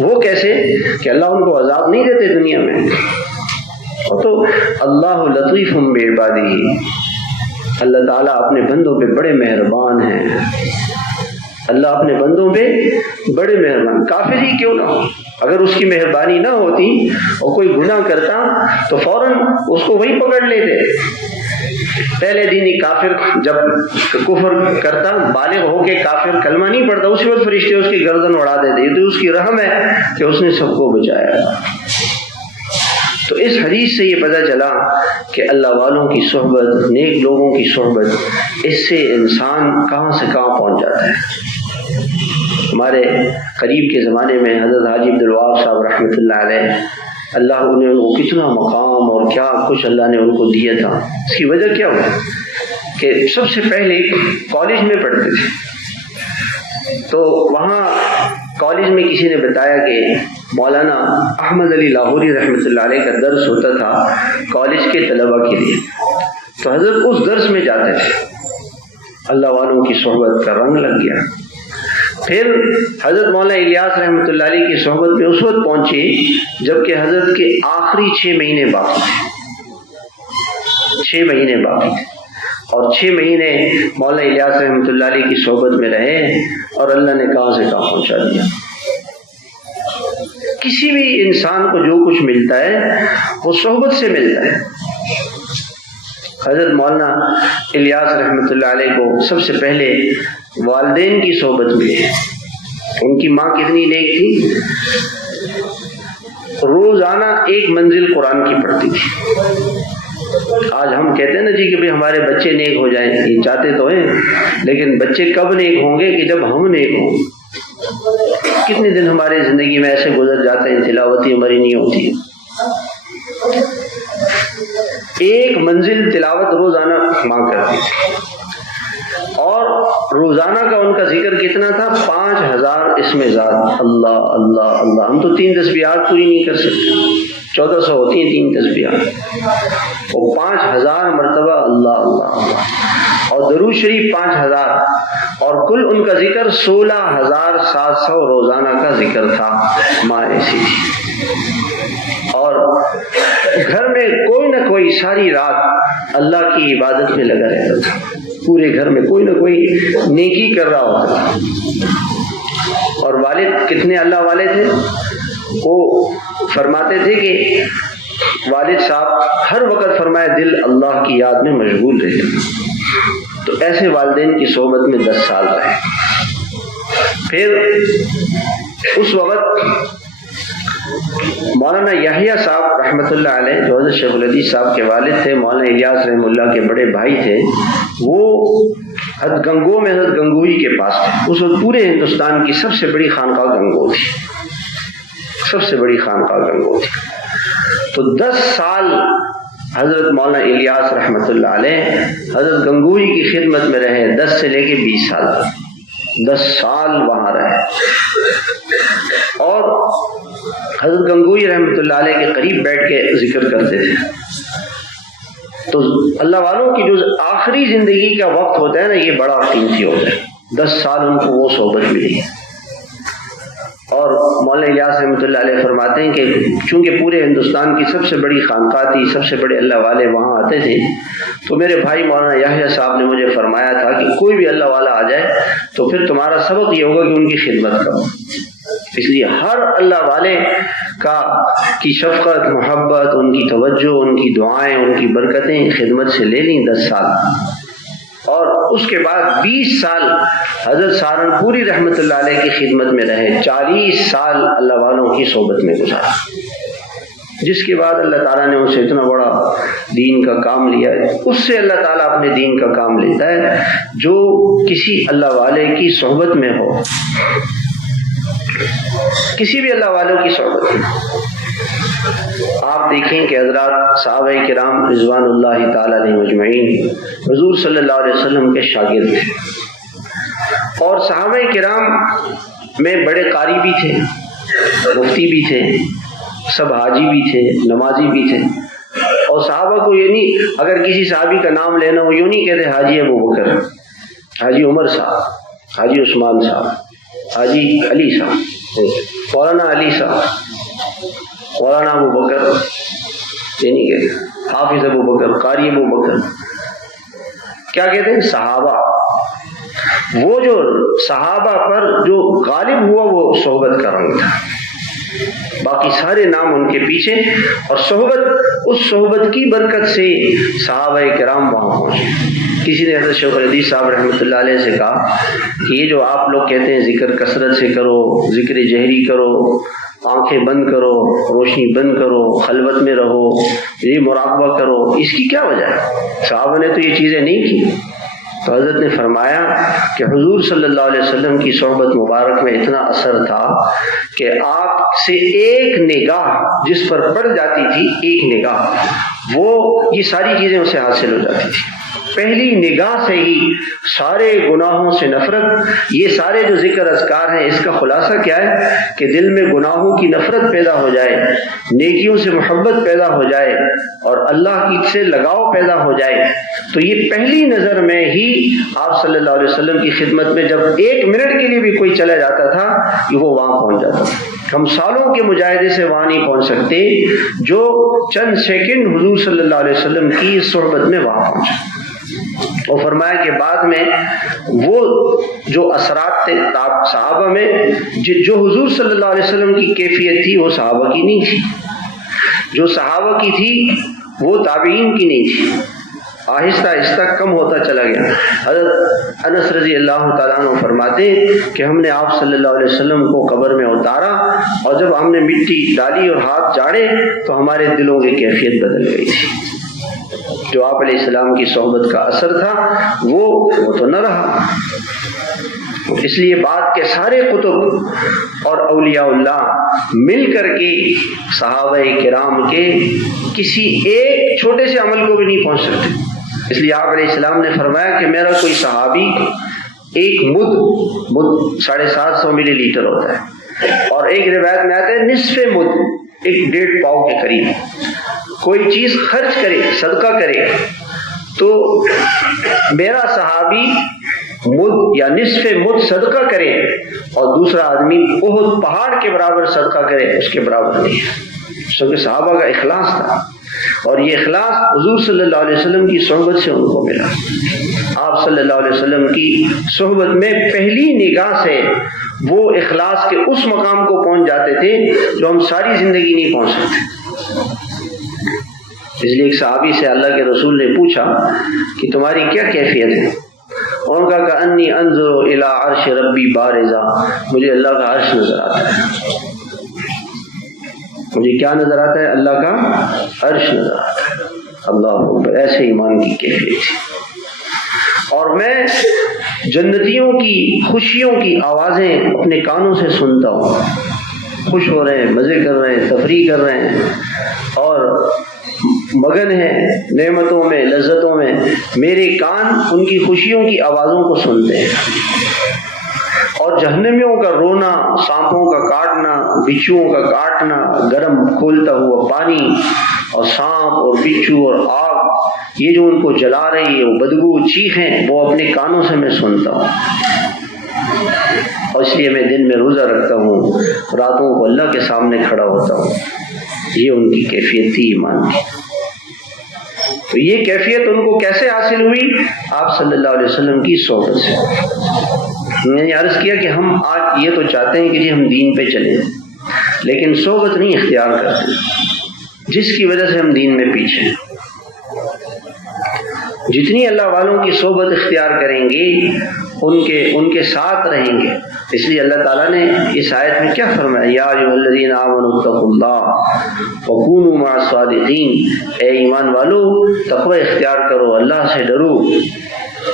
وہ کیسے کہ اللہ ان کو عذاب نہیں دیتے دنیا میں. تو اللہ لطیف بعبادہ، اللہ تعالیٰ اپنے بندوں پہ بڑے مہربان ہیں. اللہ اپنے بندوں پہ بڑے مہربان. کافر ہی کیوں نہ ہو، اگر اس کی مہربانی نہ ہوتی اور کوئی گناہ کرتا تو فوراً اس کو وہی پکڑ لیتے. پہلے دن ہی کافر جب کفر کرتا، بالغ ہو کے کافر کلمہ نہیں پڑھتا، اسی وقت فرشتے اس کی گردن اڑا دیتے. تو اس کی رحم ہے کہ اس نے سب کو بچایا. تو اس حدیث سے یہ پتہ چلا کہ اللہ والوں کی صحبت، نیک لوگوں کی صحبت، اس سے انسان کہاں سے کہاں پہنچ جاتا ہے. ہمارے قریب کے زمانے میں حضرت حاجی عبدالوہاب صاحب رحمۃ اللہ علیہ، اللہ نے ان کو کتنا مقام اور کیا کچھ اللہ نے ان کو دیا تھا. اس کی وجہ کیا ہوا کہ سب سے پہلے کالج میں پڑھتے تھے. تو وہاں کالج میں کسی نے بتایا کہ مولانا احمد علی لاہوری رحمۃ اللہ علیہ کا درس ہوتا تھا کالج کے طلباء کے لیے. تو حضرت اس درس میں جاتے تھے. اللہ والوں کی صحبت کا رنگ لگ گیا. پھر حضرت مولانا الیاس رحمۃ اللہ علیہ کی صحبت میں اس وقت پہنچے جبکہ حضرت کے آخری 6 مہینے باقی تھے. 6 مہینے باقی تھے اور 6 مہینے مولانا الیاس رحمۃ اللہ علیہ کی صحبت میں رہے اور اللہ نے کہاں سے کہاں پہنچا دیا. کسی بھی انسان کو جو کچھ ملتا ہے وہ صحبت سے ملتا ہے. حضرت مولانا الیاس رحمۃ اللہ علیہ کو سب سے پہلے والدین کی صحبت ملی. ان کی ماں کتنی نیک تھی، روزانہ 1 منزل قرآن کی پڑھتی تھی. آج ہم کہتے ہیں نا جی کہ ہمارے بچے نیک ہو جائیں، یہ چاہتے تو ہیں، لیکن بچے کب نیک ہوں گے کہ جب ہم نیک ہوں. کتنے دن ہماری زندگی میں ایسے گزر جاتے ہیں تلاوتی ہماری نہیں ہوتی ہے. 1 منزل تلاوت روزانہ ماں کرتی تھی اور روزانہ کا ان کا ذکر کتنا تھا؟ 5000 اسم ذات. اللہ اللہ اللہ. ہم تو 3 تسبیحات پوری نہیں کر سکتے، 1400 ہوتی ہیں 3 تسبیحات، اور 5000 مرتبہ اللہ اللہ اللہ، اور درود شریف 5000، اور کل ان کا ذکر 16700 روزانہ کا ذکر تھا. ماں ایسی تھی. اور گھر میں کوئی نہ کوئی ساری رات اللہ کی عبادت میں لگا رہتا تھا. پورے گھر میں کوئی نہ کوئی نیکی کر رہا ہوتا تھا. اور والد کتنے اللہ والے تھے، وہ فرماتے تھے کہ والد صاحب ہر وقت فرمائے دل اللہ کی یاد میں مشغول رہے. تو ایسے والدین کی صحبت میں 10 سال رہے. پھر اس وقت مولانا یحییٰ صاحب رحمۃ اللہ علیہ جو حضرت شیخ الحدیث صاحب کے والد تھے، مولانا الیاس رحمہ اللہ کے بڑے بھائی تھے، وہ حضرت گنگو میں حضرت گنگوئی کے پاس تھے. اس وقت پورے ہندوستان کی سب سے بڑی خانقاہ گنگو تھی. سب سے بڑی خانقاہ گنگوہی تھی۔ تو 10 سال حضرت مولانا الیاس رحمۃ اللہ علیہ حضرت گنگوہی کی خدمت میں رہے، 10 سے لے کے 20 سال، 10 سال وہاں رہے، اور حضرت گنگوہی رحمۃ اللہ علیہ کے قریب بیٹھ کے ذکر کرتے تھے۔ تو اللہ والوں کی جو آخری زندگی کا وقت ہوتا ہے نا، یہ بڑا قیمتی ہوتا ہے۔ 10 سال ان کو وہ صحبت ملی۔ اور مولانا الیاس رحمۃ اللہ علیہ فرماتے ہیں کہ چونکہ پورے ہندوستان کی سب سے بڑی خانقاہ تھی، سب سے بڑے اللہ والے وہاں آتے تھے، تو میرے بھائی مولانا یحییٰ صاحب نے مجھے فرمایا تھا کہ کوئی بھی اللہ والا آ جائے تو پھر تمہارا سبق یہ ہوگا کہ ان کی خدمت کرو۔ اس لیے ہر اللہ والے کی شفقت، محبت، ان کی توجہ، ان کی دعائیں، ان کی برکتیں خدمت سے لے لیں 10 سال، اور اس کے بعد 20 سال حضرت سہارنپوری رحمۃ اللہ علیہ کی خدمت میں رہے، 40 سال اللہ والوں کی صحبت میں گزارا، جس کے بعد اللہ تعالیٰ نے ان سے اتنا بڑا دین کا کام لیا ہے۔ اس سے اللہ تعالیٰ اپنے دین کا کام لیتا ہے جو کسی اللہ والے کی صحبت میں ہو، کسی بھی اللہ والوں کی صحبت میں۔ آپ دیکھیں کہ حضرات صحابہ کرام رضوان اللہ تعالی علیہم اجمعین حضور صلی اللہ علیہ وسلم کے شاگرد تھے، اور صحابہ کرام میں بڑے قاری بھی تھے، مفتی بھی تھے، سب حاجی بھی تھے، نمازی بھی تھے، اور صحابہ کو یہ نہیں، اگر کسی صحابی کا نام لینا ہو یوں نہیں کہتے حاجی ابو بکر، حاجی عمر صاحب، حاجی عثمان صاحب، حاجی علی صاحب، مولانا علی صاحب، مولانا ابو بکر، یہ نہیں کہتے حافظ ابو بکر، قاری ابو بکر، کیا کہتے ہیں صحابہ۔ وہ جو صحابہ پر جو غالب ہوا وہ صحبت کا رنگ تھا، باقی سارے نام ان کے پیچھے، اور صحبت، اس صحبت کی برکت سے صحابہ کرام وہاں پہنچے۔ کسی نے حضرت شیخ الحدیث صاحب رحمۃ اللہ علیہ سے کہا کہ یہ جو آپ لوگ کہتے ہیں ذکر کثرت سے کرو، ذکر جہری کرو، آنکھیں بند کرو، روشنی بند کرو، خلوت میں رہو، یہ مراقبہ کرو، اس کی کیا وجہ ہے؟ صحابہ نے تو یہ چیزیں نہیں کی۔ تو حضرت نے فرمایا کہ حضور صلی اللہ علیہ وسلم کی صحبت مبارک میں اتنا اثر تھا کہ آپ سے ایک نگاہ جس پر پڑ جاتی تھی، ایک نگاہ، وہ یہ ساری چیزیں اسے حاصل ہو جاتی تھی۔ پہلی نگاہ سے ہی سارے گناہوں سے نفرت، یہ سارے جو ذکر اذکار ہیں اس کا خلاصہ کیا ہے کہ دل میں گناہوں کی نفرت پیدا ہو جائے، نیکیوں سے محبت پیدا ہو جائے، اور اللہ کی سے لگاؤ پیدا ہو جائے۔ تو یہ پہلی نظر میں ہی آپ صلی اللہ علیہ وسلم کی خدمت میں جب 1 منٹ کے لیے بھی کوئی چلا جاتا تھا کہ وہ وہاں پہنچ جاتا تھا۔ ہم سالوں کے مجاہدے سے وہاں نہیں پہنچ سکتے جو چند سیکنڈ حضور صلی اللہ علیہ وسلم کی صحبت میں وہاں پہنچے۔ اور فرمایا کہ بعد میں وہ جو اثرات تھے صحابہ میں، جو حضور صلی اللہ علیہ وسلم کی کیفیت تھی وہ صحابہ کی نہیں تھی، جو صحابہ کی تھی وہ تابعین کی نہیں تھی، آہستہ آہستہ کم ہوتا چلا گیا۔ حضرت انس رضی اللہ تعالیٰ عنہ فرماتے کہ ہم نے آپ صلی اللہ علیہ وسلم کو قبر میں اتارا، اور جب ہم نے مٹی ڈالی اور ہاتھ جاڑے تو ہمارے دلوں کی کیفیت بدل گئی تھی۔ جو آپ علیہ السلام کی صحبت کا اثر تھا وہ تو نہ رہا۔ اس لیے بعد کے سارے قطب اور اولیاء اللہ مل کر کے صحابہ کرام کے کسی ایک چھوٹے سے عمل کو بھی نہیں پہنچ سکتے۔ اس لیے آپ علیہ السلام نے فرمایا کہ میرا کوئی صحابی ایک مد 750 ملی لیٹر ہوتا ہے، اور ایک روایت میں آتا ہے نصف مد، 1.5 پاؤ کے قریب کوئی چیز خرچ کرے، صدقہ کرے، تو میرا صحابی مد یا نصف مد صدقہ کرے اور دوسرا آدمی احد پہاڑ کے برابر صدقہ کرے، اس کے برابر نہیں ہے۔ کیونکہ صحابہ کا اخلاص تھا، اور یہ اخلاص حضور صلی اللہ علیہ وسلم کی صحبت سے ان کو ملا۔ آپ صلی اللہ علیہ وسلم کی صحبت میں پہلی نگاہ سے وہ اخلاص کے اس مقام کو پہنچ جاتے تھے جو ہم ساری زندگی نہیں پہنچ سکتے۔ اس لیے ایک صحابی سے اللہ کے رسول نے پوچھا کہ تمہاری کیا کیفیت ہے؟ اور ان کا کہ انی انظر الی عرش ربی بارزا، مجھے اللہ کا عرش نظر آتا ہے۔ مجھے کیا نظر آتا ہے؟ اللہ کا عرش نظر آتا ہے۔ اللہ اکبر، ایسے ایمان کی کیفیت تھی۔ اور میں جنتیوں کی خوشیوں کی آوازیں اپنے کانوں سے سنتا ہوں، خوش ہو رہے ہیں، مزے کر رہے ہیں، تفریح کر رہے ہیں اور مگن ہیں نعمتوں میں، لذتوں میں، میرے کان ان کی خوشیوں کی آوازوں کو سنتے ہیں۔ اور جہنمیوں کا رونا، سانپوں کا کاٹنا، بچھوؤں کا کاٹنا، گرم کھولتا ہوا پانی اور سانپ اور بچھو اور آگ، یہ جو ان کو جلا رہی ہے، وہ بدبو، چیخیں، وہ اپنے کانوں سے میں سنتا ہوں۔ اور اس لیے میں دن میں روزہ رکھتا ہوں، راتوں کو اللہ کے سامنے کھڑا ہوتا ہوں۔ یہ ان کی کیفیت تھی ایمان کی۔ تو یہ کیفیت ان کو کیسے حاصل ہوئی؟ آپ صلی اللہ علیہ وسلم کی صحبت سے۔ میں نے عرض کیا کہ ہم آج یہ تو چاہتے ہیں کہ جی ہم دین پہ چلیں، لیکن صحبت نہیں اختیار کرتے، جس کی وجہ سے ہم دین میں پیچھے ہیں۔ جتنی اللہ والوں کی صحبت اختیار کریں گے، ان کے ساتھ رہیں گے۔ اس لیے اللہ تعالیٰ نے اس آیت میں کیا فرمایا؟ یا ایھا الذین آمنوا اتقوا اللہ وکونوا مع الصادقین، اے ایمان والو تقوی اختیار کرو، اللہ سے ڈرو۔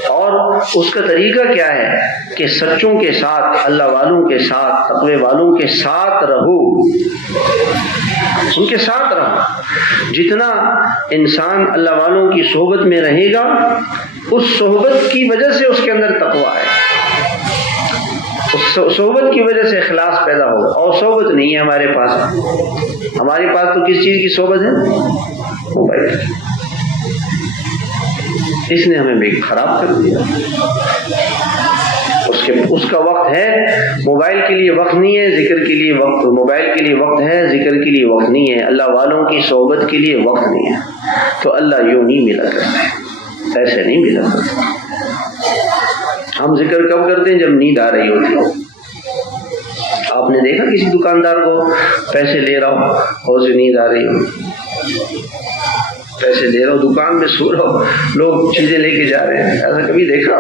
اور اس کا طریقہ کیا ہے کہ سچوں کے ساتھ، اللہ والوں کے ساتھ، تقوی والوں کے ساتھ رہو، ان کے ساتھ رہو۔ جتنا انسان اللہ والوں کی صحبت میں رہے گا، اس صحبت کی وجہ سے اس کے اندر تقوی ہے، اس صحبت کی وجہ سے اخلاص پیدا ہوگا۔ اور صحبت نہیں ہے ہمارے پاس، ہمارے پاس تو کس چیز کی صحبت ہے؟ موبائل کی۔ اس نے ہمیں خراب کر دیا۔ اس کا وقت ہے، موبائل کے لیے وقت نہیں ہے، ذکر کے لیے وقت، موبائل کے لیے وقت ہے، ذکر کے لیے وقت نہیں ہے، اللہ والوں کی صحبت کے لیے وقت نہیں ہے۔ تو اللہ یوں نہیں ملا کرتا، ایسے نہیں ملا کرتا۔ ہم ذکر کب کرتے ہیں؟ جب نیند آ رہی ہوتی ہو۔ آپ نے دیکھا کسی دکاندار کو پیسے لے رہا ہو اور اسے نیند آ رہی ہو، پیسے لے رہا ہو، دکان میں سو رہا ہو، لوگ چیزیں لے کے جا رہے ہیں، ایسا کبھی دیکھا؟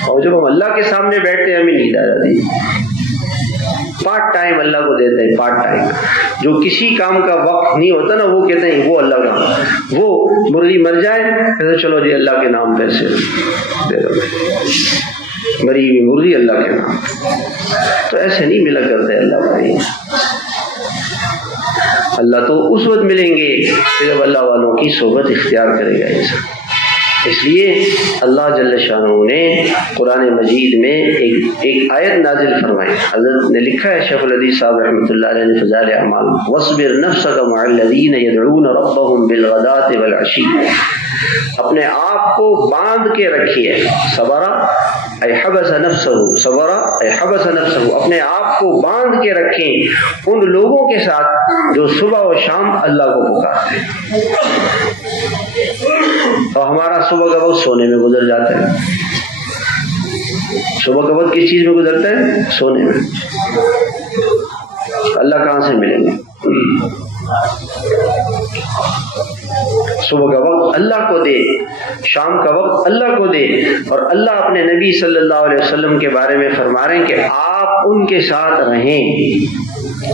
اور جب ہم اللہ کے سامنے بیٹھتے ہیں ہمیں نیند آ جاتی ہے۔ پارٹ ٹائم اللہ کو دیتے ہیں، پارٹ ٹائم، جو کسی کام کا وقت نہیں ہوتا نا، وہ کہتے ہیں وہ اللہ کا، وہ مرغی مر جائے کہتے چلو جی اللہ کے نام پیسے دے دو، مری ہوئی مرغی اللہ کے نام۔ تو ایسے نہیں ملا کرتے اللہ بھائی۔ اللہ تو اس وقت ملیں گے کہ جب اللہ والوں کی صحبت اختیار کرے گا انسان۔ اس لیے اللہ جل شانہ نے قرآن مجید میں ایک آیت نازل فرمائی۔ حضرت نے لکھا ہے، شیخ الحدیث صاحب رحمۃ اللہ علیہ نے فضائل اعمال، وَاصْبِرْ نَفْسَكَ مَعَ الَّذِينَ يَدْعُونَ رَبَّهُمْ بِالْغَدَاةِ وَالْعَشِيِّ، اپنے آپ کو باندھ کے رکھیے، صبرا اے حبس نفسہ، صبرا اے حبس نفسہ، اپنے آپ کو باندھ کے رکھیں ان لوگوں کے ساتھ جو صبح و شام اللہ کو پکارتے ہیں۔ اور ہمارا صبح کا وقت سونے میں گزر جاتا ہے۔ صبح کا وقت کس چیز میں گزرتا ہے؟ سونے میں۔ اللہ کہاں سے ملیں گے؟ صبح کا وقت اللہ کو دے، شام کا وقت اللہ کو دے۔ اور اللہ اپنے نبی صلی اللہ علیہ وسلم کے بارے میں فرما رہے ہیں کہ آپ ان کے ساتھ رہیں،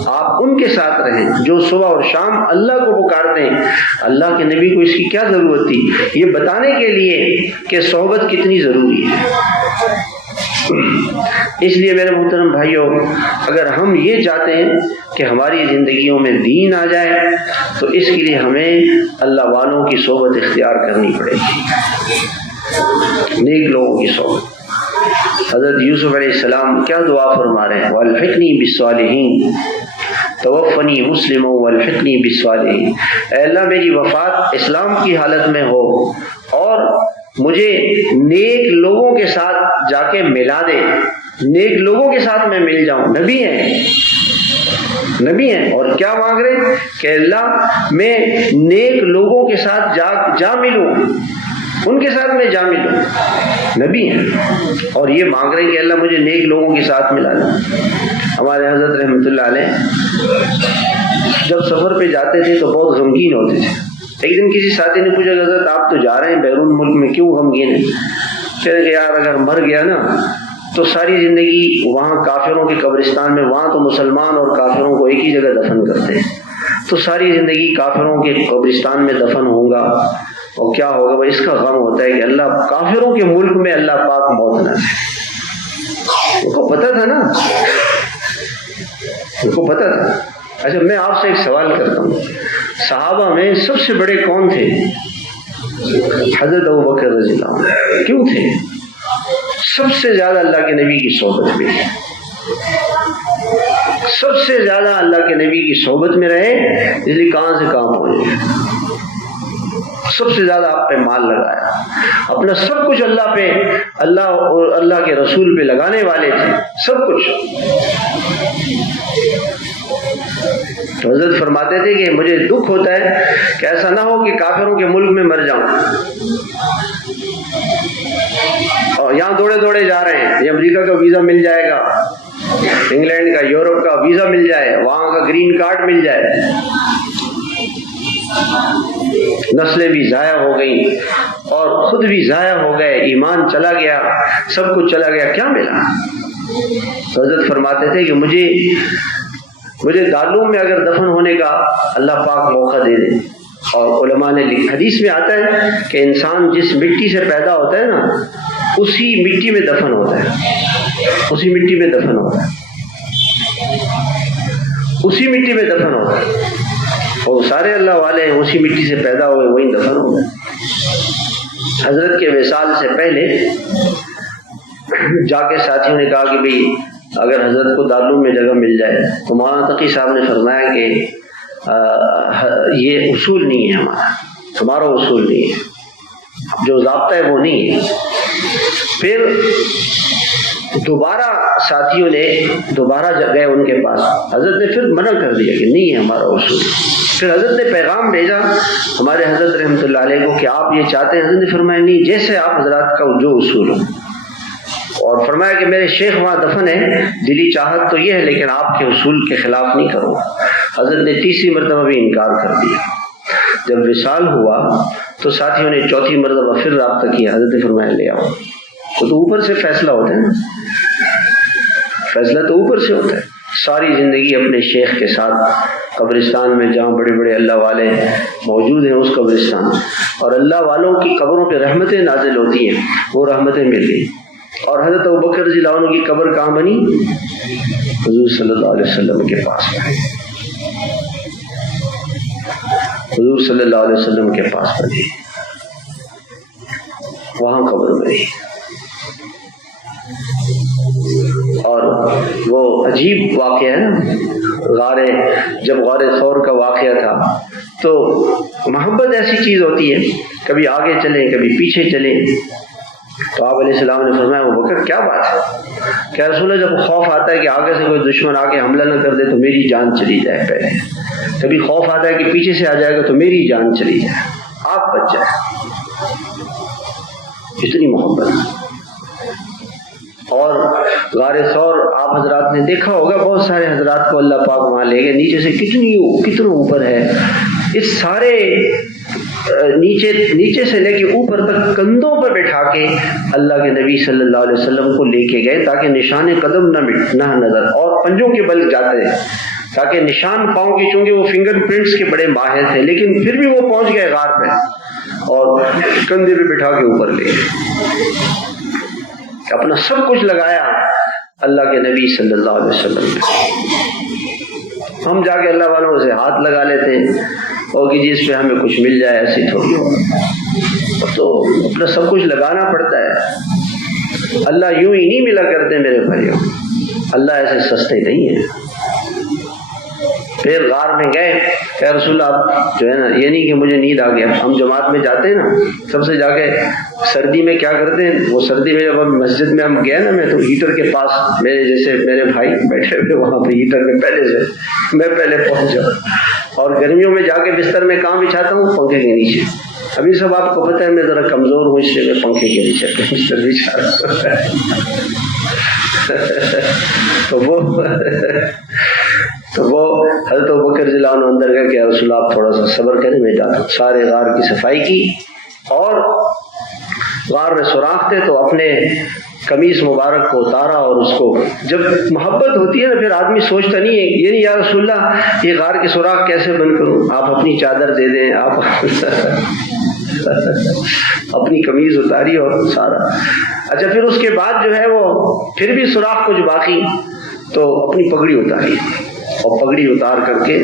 آپ ان کے ساتھ رہیں جو صبح اور شام اللہ کو پکارتے ہیں۔ اللہ کے نبی کو اس کی کیا ضرورت تھی؟ یہ بتانے کے لیے کہ صحبت کتنی ضروری ہے۔ اس لیے میرے محترم بھائیوں، اگر ہم یہ چاہتے ہیں کہ ہماری زندگیوں میں دین آ جائے تو اس کے لیے ہمیں اللہ والوں کی صحبت اختیار کرنی پڑے گی، نیک لوگوں کی صحبت۔ حضرت یوسف علیہ السلام کیا دعا فرما رہے ہیں؟ وَالْحِقْنِي بِالصَّالِحِينَ توفنی مسلم والحقنی بالصالحین، اے اللہ میری وفات اسلام کی حالت میں ہو اور مجھے نیک لوگوں کے ساتھ جا کے ملا دے، نیک لوگوں کے ساتھ میں مل جاؤں۔ نبی ہیں، نبی ہیں، اور کیا مانگ رہے کہ اللہ میں نیک لوگوں کے ساتھ جا ملوں، ان کے ساتھ میں جا ملوں۔ نبی ہیں اور یہ مانگ رہے کہ اللہ مجھے نیک لوگوں کے ساتھ ملا دے۔ ہمارے حضرت رحمۃ اللہ علیہ جب سفر پہ جاتے تھے تو بہت غمگین ہوتے تھے۔ ایک دن کسی ساتھی نے پوچھا کہ حضرت آپ تو جا رہے ہیں بیرون ملک میں، کیوں غمگین ہیں؟ کہتے کہ یار اگر مر گیا نا تو ساری زندگی وہاں کافروں کے قبرستان میں، وہاں تو مسلمان اور کافروں کو ایک ہی جگہ دفن کرتے ہیں، تو ساری زندگی کافروں کے قبرستان میں دفن ہوں گا اور کیا ہوگا؟ بھائی اس کا غم ہوتا ہے کہ اللہ کافروں کے ملک میں اللہ پاک موت نہ دے۔ ان کو پتہ تھا نا ان کو پتا تھا. اچھا میں آپ سے ایک سوال کرتا ہوں, صحابہ میں سب سے بڑے کون تھے؟ حضرت ابوبکر رضی اللہ عنہ. کیوں تھے؟ سب سے زیادہ اللہ کے نبی کی صحبت میں, سب سے زیادہ اللہ کے نبی کی صحبت میں رہے, اس لیے کہاں سے کہاں پہنچے. سب سے زیادہ آپ پہ مال لگایا, اپنا سب کچھ اللہ پہ, اللہ اور اللہ کے رسول پہ لگانے والے تھے سب کچھ. تو حضرت فرماتے تھے کہ مجھے دکھ ہوتا ہے کہ ایسا نہ ہو کہ کافروں کے ملک میں مر جاؤں, اور یہاں دوڑے دوڑے جا رہے ہیں, یہ امریکہ کا ویزا مل جائے گا, انگلینڈ کا, یورپ کا ویزا مل جائے, وہاں کا گرین کارڈ مل جائے, نسلیں بھی ضائع ہو گئیں اور خود بھی ضائع ہو گئے, ایمان چلا گیا, سب کچھ چلا گیا, کیا ملا؟ تو حضرت فرماتے تھے کہ مجھے دارالعلوم میں اگر دفن ہونے کا اللہ پاک موقع دے دے. اور علماء نے حدیث میں آتا ہے کہ انسان جس مٹی سے پیدا ہوتا ہے نا, اسی مٹی میں دفن ہوتا ہے, اسی مٹی میں دفن ہوتا ہے, اسی مٹی میں دفن ہوتا ہے. اور سارے اللہ والے ہیں اسی مٹی سے پیدا ہوئے, وہیں دفن ہو گئے. حضرت کے وصال سے پہلے جا کے ساتھیوں نے کہا کہ بھئی اگر حضرت کو دارالعلوم میں جگہ مل جائے, تو مولانا تقی صاحب نے فرمایا کہ یہ اصول نہیں ہے ہمارا اصول نہیں ہے, جو ضابطہ ہے وہ نہیں ہے. پھر دوبارہ ساتھیوں نے دوبارہ گئے ان کے پاس, حضرت نے پھر منع کر دیا کہ نہیں ہے ہمارا اصول. پھر حضرت نے پیغام بھیجا ہمارے حضرت رحمۃ اللہ علیہ کو کہ آپ یہ چاہتے ہیں. حضرت نے فرمایا نہیں, جیسے آپ حضرات کا جو اصول ہو. اور فرمایا کہ میرے شیخ وہاں دفن ہے, دلی چاہت تو یہ ہے لیکن آپ کے اصول کے خلاف نہیں کروں. حضرت نے تیسری مرتبہ بھی انکار کر دیا. جب وصال ہوا تو ساتھیوں نے چوتھی مرتبہ پھر رابطہ کیا. حضرت نے فرمایا لے آؤ. تو اوپر سے فیصلہ ہوتا ہے نا, فیصلہ تو اوپر سے ہوتا ہے. ساری زندگی اپنے شیخ کے ساتھ قبرستان میں, جہاں بڑے بڑے اللہ والے موجود ہیں اس قبرستان, اور اللہ والوں کی قبروں پہ رحمتیں نازل ہوتی ہیں, وہ رحمتیں مل گئی. اور حضرت ابوبکر رضی اللہ عنہ کی قبر کہاں بنی؟ حضور صلی اللہ علیہ وسلم کے پاس بنی, حضور صلی اللہ علیہ وسلم کے پاس بنی, وہاں قبر بنی. اور وہ عجیب واقعہ ہے نا, جب غار ثور کا واقعہ تھا تو محبت ایسی چیز ہوتی ہے, کبھی آگے چلیں کبھی پیچھے چلیں. تو آپ علیہ السلام نے فرمایا ابوبکر کیا بات ہے؟ کہ رسول اللہ, جب خوف آتا ہے کہ آگے سے کوئی دشمن آ کے حملہ نہ کر دے تو میری جان چلی جائے پہلے, کبھی خوف آتا ہے کہ پیچھے سے آ جائے گا تو میری جان چلی جائے, آپ بچ جائے. اتنی محبت. اور غار ثور آپ حضرات نے دیکھا ہوگا, بہت سارے حضرات کو اللہ پاک وہاں لے گئے. نیچے سے کتنا اوپر ہے, اس سارے نیچے سے لے کے اوپر تک کندھوں پر بٹھا کے اللہ کے نبی صلی اللہ علیہ وسلم کو لے کے گئے, تاکہ نشان قدم نہ نظر, اور پنجوں کے بل جاتے ہیں تاکہ نشان پاؤں کے, چونکہ وہ فنگر پرنٹس کے بڑے ماہر تھے, لیکن پھر بھی وہ پہنچ گئے غار پہ, اور کندھے پہ بٹھا کے اوپر لے گئے. اپنا سب کچھ لگایا اللہ کے نبی صلی اللہ علیہ وسلم نے. ہم جا کے اللہ والوں سے ہاتھ لگا لیتے ہیں اور کہ جس پہ ہمیں کچھ مل جائے, ایسی تھوڑی ہو. تو اپنا سب کچھ لگانا پڑتا ہے. اللہ یوں ہی نہیں ملا کرتے میرے بھائیوں, اللہ ایسے سستے نہیں ہیں. پھر غار میں گئے کہ رسول اللہ جو ہے نا, یہ نہیں کہ مجھے نیند آ گیا. ہم جماعت میں جاتے ہیں نا, سب سے جا کے سردی میں کیا کرتے ہیں, وہ سردی میں جب ہم مسجد میں ہم گئے نا, میں تو ہیٹر کے پاس میرے جیسے میرے بھائی بیٹھے ہوئے وہاں پہ ہیٹر میں پہلے سے میں پہلے پہنچ جاؤں. اور گرمیوں میں جا کے بستر میں کہاں بچھاتا ہوں, پنکھے کے نیچے. ابھی سب آپ کو پتہ ہے میں ذرا کمزور ہوں, اس لیے میں پنکھے کے نیچے بستر بچھاتا تو وہ حضرت ابوبکر رضی اللہ عنہ اندر گئے کہ رسول اللہ آپ تھوڑا سا صبر کریں, میں جاتا ہوں. سارے غار کی صفائی کی, اور غار میں سوراخ تھے تو اپنے قمیص مبارک کو اتارا, اور اس کو, جب محبت ہوتی ہے نا پھر آدمی سوچتا نہیں ہے, یہ نہیں یا رسول اللہ یہ غار کے سوراخ کیسے بند کروں, آپ اپنی چادر دے دیں, آپ اپنی قمیض اتاری اور سارا. اچھا پھر اس کے بعد جو ہے وہ پھر بھی سوراخ کچھ باقی, تو اپنی پگڑی اتاری, اور پگڑی اتار کر کے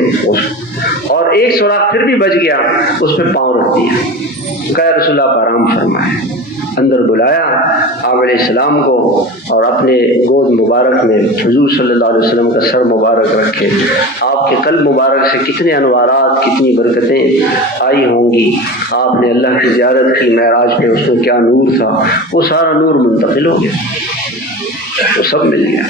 اور ایک سوراخ پھر بھی بچ گیا، اس پہ پاؤں رکھ دیا، کہا رسول اللہ آپ آرام فرمائے۔ اندر بلایا آپ علیہ السلام کو اور اپنے گود مبارک میں حضور صلی اللہ علیہ وسلم کا سر مبارک رکھے۔ آپ کے قلب مبارک سے کتنے انوارات، کتنی برکتیں آئی ہوں گی۔ آپ نے اللہ کی زیارت کی معراج پہ، اس میں کیا نور تھا، وہ سارا نور منتقل ہو گیا، وہ سب مل گیا۔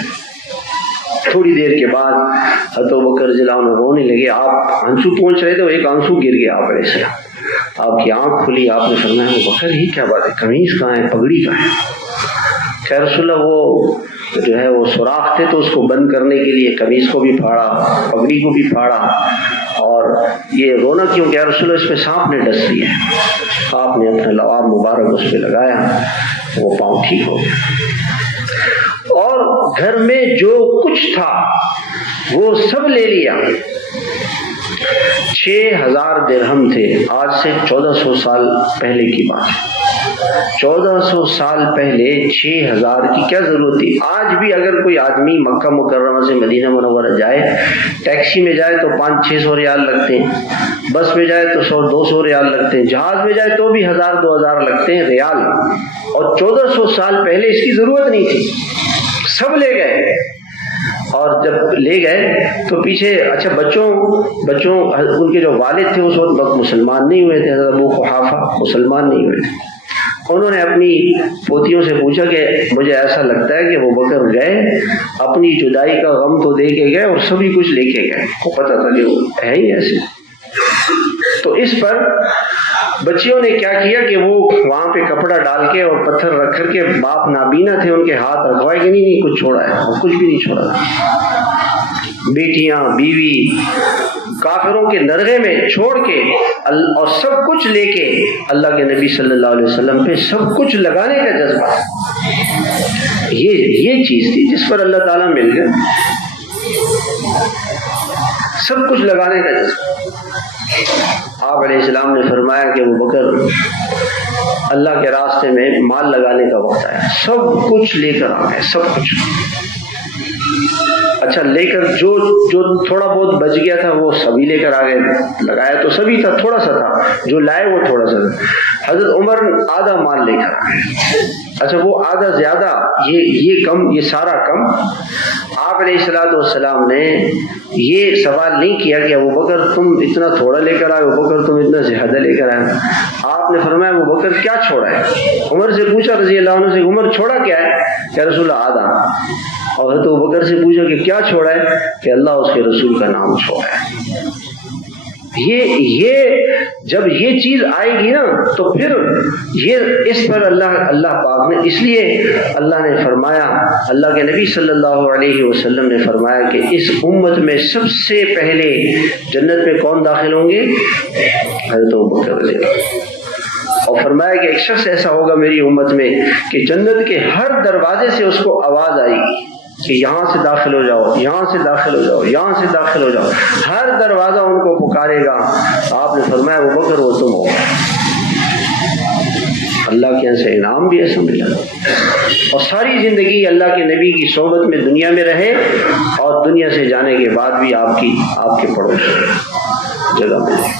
تھوڑی دیر کے بعد حضرت ابوبکر رضی اللہ عنہ رونے لگے، آپ آنسو پہنچ رہے تھے، ایک آنسو گر گیا آپ علیہ السلام، آپ کی آنکھ کھلی، آپ نے فرمایا ابوبکر یہ کیا بات ہے، قمیص کہاں ہے، پگڑی کہاں ہے؟ کہ رسول اللہ وہ جو ہے وہ سوراخ تھے تو اس کو بند کرنے کے لیے قمیص کو بھی پھاڑا، پگڑی کو بھی پھاڑا، اور یہ رونا کیوں کہ رسول اللہ اس پہ سانپ نے ڈس لیا ہے۔ آپ نے اپنا لعاب مبارک اس پہ لگایا، وہ پاؤں ٹھیک ہو گیا، اور گھر میں جو کچھ تھا وہ سب لے لیا۔ 6000 درہم تھے، آج سے 1400 سال پہلے کی بات، 1400 سال پہلے 6000 کی کیا ضرورت تھی؟ آج بھی اگر کوئی آدمی مکہ مکرمہ سے مدینہ منورہ جائے، ٹیکسی میں جائے تو 500-600 ریال لگتے ہیں، بس میں جائے تو 100-200 ریال لگتے ہیں، جہاز میں جائے تو بھی 1000-2000 لگتے ہیں ریال، اور 1400 سال پہلے اس کی ضرورت نہیں تھی، سب لے گئے۔ اور جب لے گئے تو پیچھے اچھا بچوں ان کے جو والد تھے اس وقت مسلمان نہیں ہوئے تھے، حضرت ابو قحافہ مسلمان نہیں ہوئے تھے، انہوں نے اپنی پوتیوں سے پوچھا کہ مجھے ایسا لگتا ہے کہ وہ بکر گئے اپنی جدائی کا غم تو دے کے گئے اور سبھی کچھ لے کے گئے، کو پتا تھا کہ وہ ہے ہی ایسے۔ تو اس پر بچیوں نے کیا کیا کہ وہ وہاں پہ کپڑا ڈال کے اور پتھر رکھ کر کے، باپ نابینا تھے، ان کے ہاتھ رکھوائے کہ نہیں کچھ چھوڑا ہے، اور کچھ بھی نہیں چھوڑا۔ بیٹیاں، بیوی کافروں کے نرغے میں چھوڑ کے اور سب کچھ لے کے اللہ کے نبی صلی اللہ علیہ وسلم پہ سب کچھ لگانے کا جذبہ، یہ چیز تھی جس پر اللہ تعالیٰ مل گیا، سب کچھ لگانے کا جذبہ۔ آپ علیہ السلام نے فرمایا کہ وہ بکر اللہ کے راستے میں مال لگانے کا وقت آیا، سب کچھ لے کر آ گئے، سب کچھ اچھا لے کر جو تھوڑا بہت بچ گیا تھا وہ سبھی لے کر آ گئے، لگایا تو سبھی تھا، تھوڑا سا تھا، جو لائے وہ تھوڑا سا تھا۔ حضرت عمر آدھا مال لے کر آ گئے، اچھا وہ آدھا زیادہ، یہ کم، یہ سارا کم۔ آپ علیہ السلام نے یہ سوال نہیں کیا کہ ابوبکر تم اتنا تھوڑا لے کر آئے، ابوبکر تم اتنا زیادہ لے کر آئے۔ آپ نے فرمایا ابوبکر کیا چھوڑا ہے؟ عمر سے پوچھا رضی اللہ عنہ سے، عمر چھوڑا کیا ہے؟ کہ رسول اللہ آدھا۔ اور حضرت ابوبکر سے پوچھا کہ کیا چھوڑا ہے؟ کہ اللہ اس کے رسول کا نام چھوڑا ہے۔ یہ جب یہ چیز آئے گی نا تو پھر یہ اس پر اللہ پاک نے، اس لیے اللہ نے فرمایا، اللہ کے نبی صلی اللہ علیہ وسلم نے فرمایا کہ اس امت میں سب سے پہلے جنت میں کون داخل ہوں گے؟ حضرت ابوبکر رضی اللہ عنہ۔ اور فرمایا کہ ایک شخص ایسا ہوگا میری امت میں کہ جنت کے ہر دروازے سے اس کو آواز آئے گی کہ یہاں سے داخل ہو جاؤ، یہاں سے داخل ہو جاؤ، یہاں سے داخل ہو جاؤ، ہر دروازہ ان کو پکارے گا۔ آپ نے فرمایا ابوبکر وہ تم ہو۔ اللہ کے یہاں سے انعام بھی ایسا ملا، اور ساری زندگی اللہ کے نبی کی صحبت میں دنیا میں رہے، اور دنیا سے جانے کے بعد بھی آپ کے پڑوس جگہ ملے۔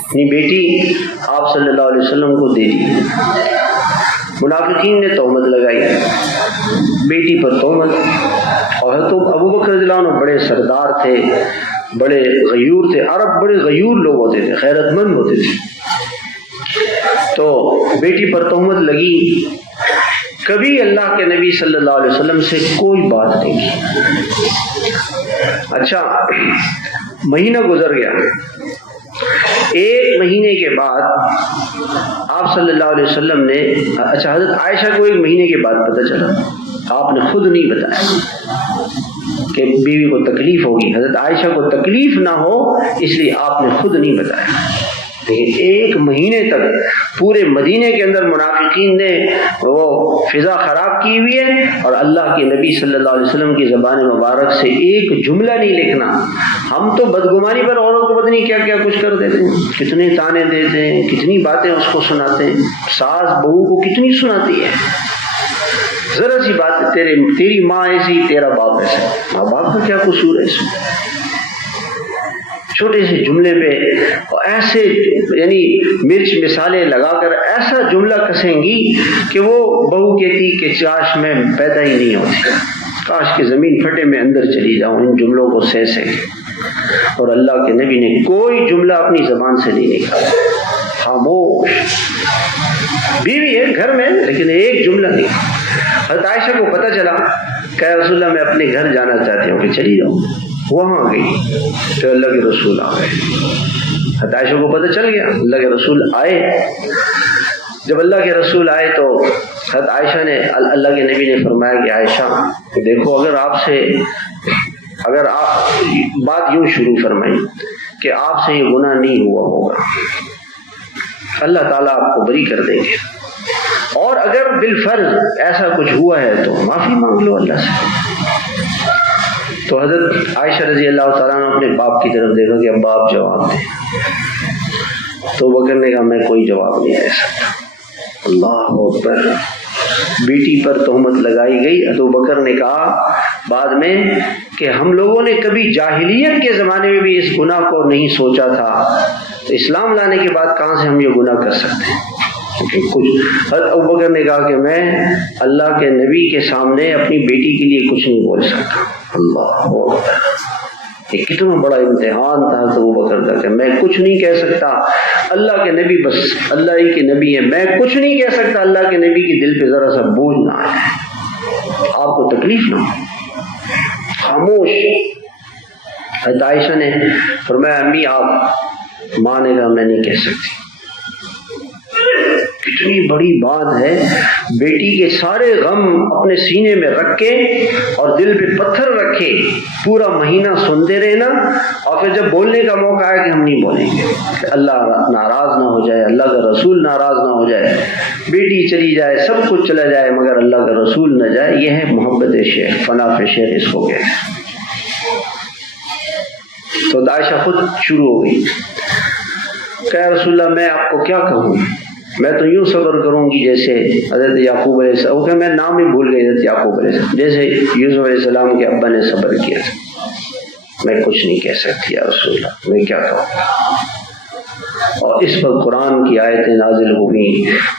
اپنی بیٹی آپ صلی اللہ علیہ وسلم کو دے دی، منافقین نے تہمت لگائی بیٹی پر تہمت، اور تو ابوبکر رضی اللہ عنہ بڑے سردار تھے، بڑے غیور تھے، عرب بڑے غیور لوگ ہوتے تھے، غیرت مند ہوتے تھے، تو بیٹی پر تہمت لگی۔ کبھی اللہ کے نبی صلی اللہ علیہ وسلم سے کوئی بات نہیں کی۔ اچھا مہینہ گزر گیا، ایک مہینے کے بعد آپ صلی اللہ علیہ وسلم نے، اچھا حضرت عائشہ کو ایک مہینے کے بعد پتہ چلا، آپ نے خود نہیں بتایا کہ بیوی کو تکلیف ہوگی، حضرت عائشہ کو تکلیف نہ ہو اس لیے آپ نے خود نہیں بتایا۔ لیکن ایک مہینے تک پورے مدینے کے اندر منافقین نے وہ فضا خراب کی ہوئی ہے، اور اللہ کے نبی صلی اللہ علیہ وسلم کی زبان مبارک سے ایک جملہ نہیں لکھنا۔ ہم تو بدگمانی پر عورت کو پتہ نہیں کیا کیا کچھ کر دیتے ہیں، کتنے تانے دیتے ہیں، کتنی باتیں اس کو سناتے ہیں، ساس بہو کو کتنی سناتی ہے، ذرا سی بات ہے، تیری ماں ایسی، تیرا باپ ایسا، ماں باپ کا کیا قصور ہے اس میں؟ چھوٹے سے جملے پہ ایسے یعنی مرچ مسالے لگا کر ایسا جملہ کسیں گی کہ وہ بہو کہتی کہ کاش میں پیدا ہی نہیں ہوتی، کاش کہ زمین پھٹے میں اندر چلی جاؤں ان جملوں کو سہ کے۔ اور اللہ کے نبی نے کوئی جملہ اپنی زبان سے نہیں نکالا، خاموش، بیوی ہے گھر میں لیکن ایک جملہ نہیں۔ حضرت عائشہ کو پتہ چلا کہ رسول اللہ میں اپنے گھر جانا چاہتی ہوں، کہ چلی جاؤں، وہاں گئی تو اللہ کے رسول آ گئے۔ حضرت عائشہ کو پتہ چل گیا، اللہ کے رسول آئے۔ جب اللہ کے رسول آئے تو حضرت عائشہ نے، اللہ کے نبی نے فرمایا کہ عائشہ دیکھو، اگر آپ بات یوں شروع فرمائی کہ آپ سے یہ گناہ نہیں ہوا ہوگا، اللہ تعالیٰ آپ کو بری کر دیں گے، اور اگر بالفرض ایسا کچھ ہوا ہے تو معافی مانگ لو اللہ سے۔ تو حضرت عائشہ رضی اللہ تعالیٰ نے اپنے باپ کی طرف دیکھا کہ اب باپ جواب دیں، تو بکر نے کہا میں کوئی جواب نہیں دے سکتا۔ اللہ اکبر، بیٹی پر تہمت لگائی گئی۔ ابو بکر نے کہا بعد میں کہ ہم لوگوں نے کبھی جاہلیت کے زمانے میں بھی اس گناہ کو نہیں سوچا تھا، تو اسلام لانے کے بعد کہاں سے ہم یہ گناہ کر سکتے ہیں؟ حضرت ابو بکر نے کہا کہ میں اللہ کے نبی کے سامنے اپنی بیٹی کے لیے کچھ نہیں بول سکتا۔ اللہ اکبر، یہ کتنا بڑا امتحان تھا حضرت ابو بکر کا کہ میں کچھ نہیں کہہ سکتا، اللہ کے نبی بس اللہ ہی کے نبی ہے، میں کچھ نہیں کہہ سکتا، اللہ کے نبی کے دل پہ ذرا سا بوجھ نہ آئے، آپ کو تکلیف نہ ہو، خاموش۔ حضرت عائشہ نے فرمایا امی آپ، ماں نے کہا میں نہیں کہہ سکتی۔ کتنی بڑی بات ہے، بیٹی کے سارے غم اپنے سینے میں رکھ کے اور دل پہ پتھر رکھے پورا مہینہ سنتے رہنا، اور پھر جب بولنے کا موقع آئے کہ ہم نہیں بولیں گے، کہ اللہ ناراض نہ ہو جائے، اللہ کا رسول ناراض نہ ہو جائے، بیٹی چلی جائے، سب کچھ چلا جائے مگر اللہ کا رسول نہ جائے۔ یہ ہے محبت شیخ، فناف شیخ اس کو کہتے ہیں۔ تو عائشہ خود شروع ہو گئی کہ رسول اللہ میں آپ کو کیا کہوں، میں تو یوں صبر کروں گی جیسے حضرت یعقوب علیہ السلام، کہ میں نام ہی بھول گئی، حضرت یعقوب علیہ السلام، جیسے یوسف علیہ السلام کے ابا نے صبر کیا تھا۔ میں کچھ نہیں کہہ سکتی یا رسول اللہ، میں کیا کہوں؟ اور اس پر قرآن کی آیتیں نازل ہوئی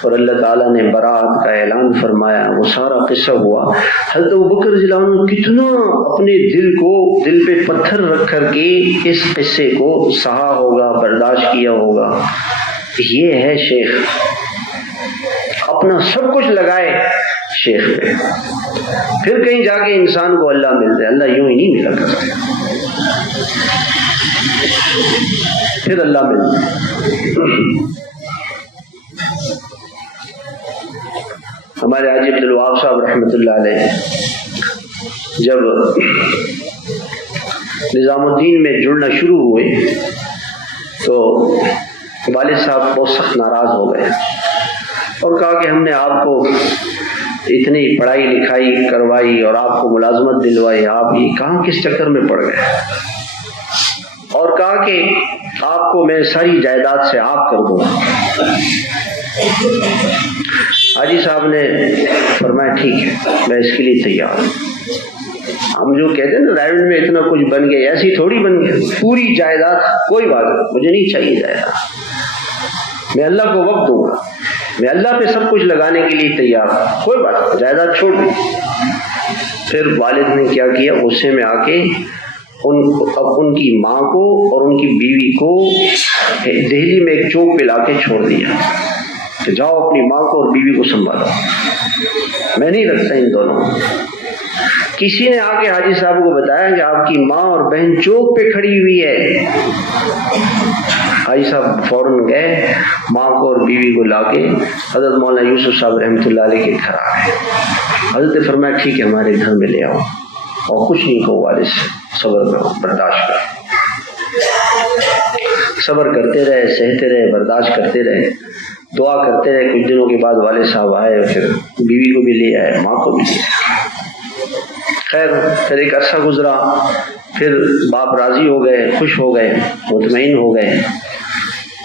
اور اللہ تعالیٰ نے برات کا اعلان فرمایا، وہ سارا قصہ ہوا۔ حضرت ابوبکر رضی اللہ عنہ کتنا اپنے دل پہ پتھر رکھ کر کے اس قصے کو سہا ہوگا، برداشت کیا ہوگا۔ یہ ہے شیخ، اپنا سب کچھ لگائے شیخ پہ، پھر کہیں جا کے انسان کو اللہ ملتا ہے، اللہ یوں ہی نہیں ملا کرتا، پھر اللہ ملتا ہے۔ ہمارے حاجی عبد الوہاب صاحب رحمۃ اللہ علیہ جب نظام الدین میں جڑنا شروع ہوئے تو والد صاحب بہت سخت ناراض ہو گئے اور کہا کہ ہم نے آپ کو اتنی پڑھائی لکھائی کروائی اور آپ کو ملازمت دلوائی، آپ یہ کہاں کس چکر میں پڑ گئے، اور کہا کہ آپ کو میں ساری جائیداد سے آپ کر دوں۔ حاجی صاحب نے فرمایا ٹھیک ہے، میں اس کے لیے تیار ہوں۔ ہم جو کہتے ہیں نا ریونیو میں اتنا کچھ بن گیا، ایسی تھوڑی بن گیا، پوری جائیداد، کوئی بات نہیں، مجھے نہیں چاہیے جائیداد، میں اللہ کو وقت دوں گا، میں اللہ پہ سب کچھ لگانے کے لیے تیار ہوں، کوئی بات نہیں، جائیداد چھوڑ دیں۔ پھر والد نے کیا کیا، غصے میں آ کے ان کی ماں کو اور ان کی بیوی کو دہلی میں ایک چوک پہ لا کے چھوڑ دیا کہ جاؤ اپنی ماں کو اور بیوی کو سنبھالو، میں نہیں رکھتا ان دونوں۔ کسی نے آ کے حاجی صاحب کو بتایا کہ آپ کی ماں اور بہن چوک پہ کھڑی ہوئی ہے۔ حاجی صاحب فوراً گئے، ماں کو اور بیوی کو لا کے حضرت مولانا یوسف صاحب رحمۃ اللہ علیہ کے گھر آ گئے۔ حضرت نے فرمایا ٹھیک ہے، ہمارے گھر میں لے آؤ اور کچھ نہیں کہو، والد سے صبر کرو، برداشت کرو۔ صبر کرتے رہے، سہتے رہے، برداشت کرتے رہے، دعا کرتے رہے۔ کچھ دنوں کے بعد والد صاحب آئے، پھر بیوی کو بھی لے آئے، ماں کو بھی لے آئے۔ خیر پھر ایک عرصہ گزرا، پھر باپ راضی ہو گئے، خوش ہو گئے، مطمئن ہو گئے۔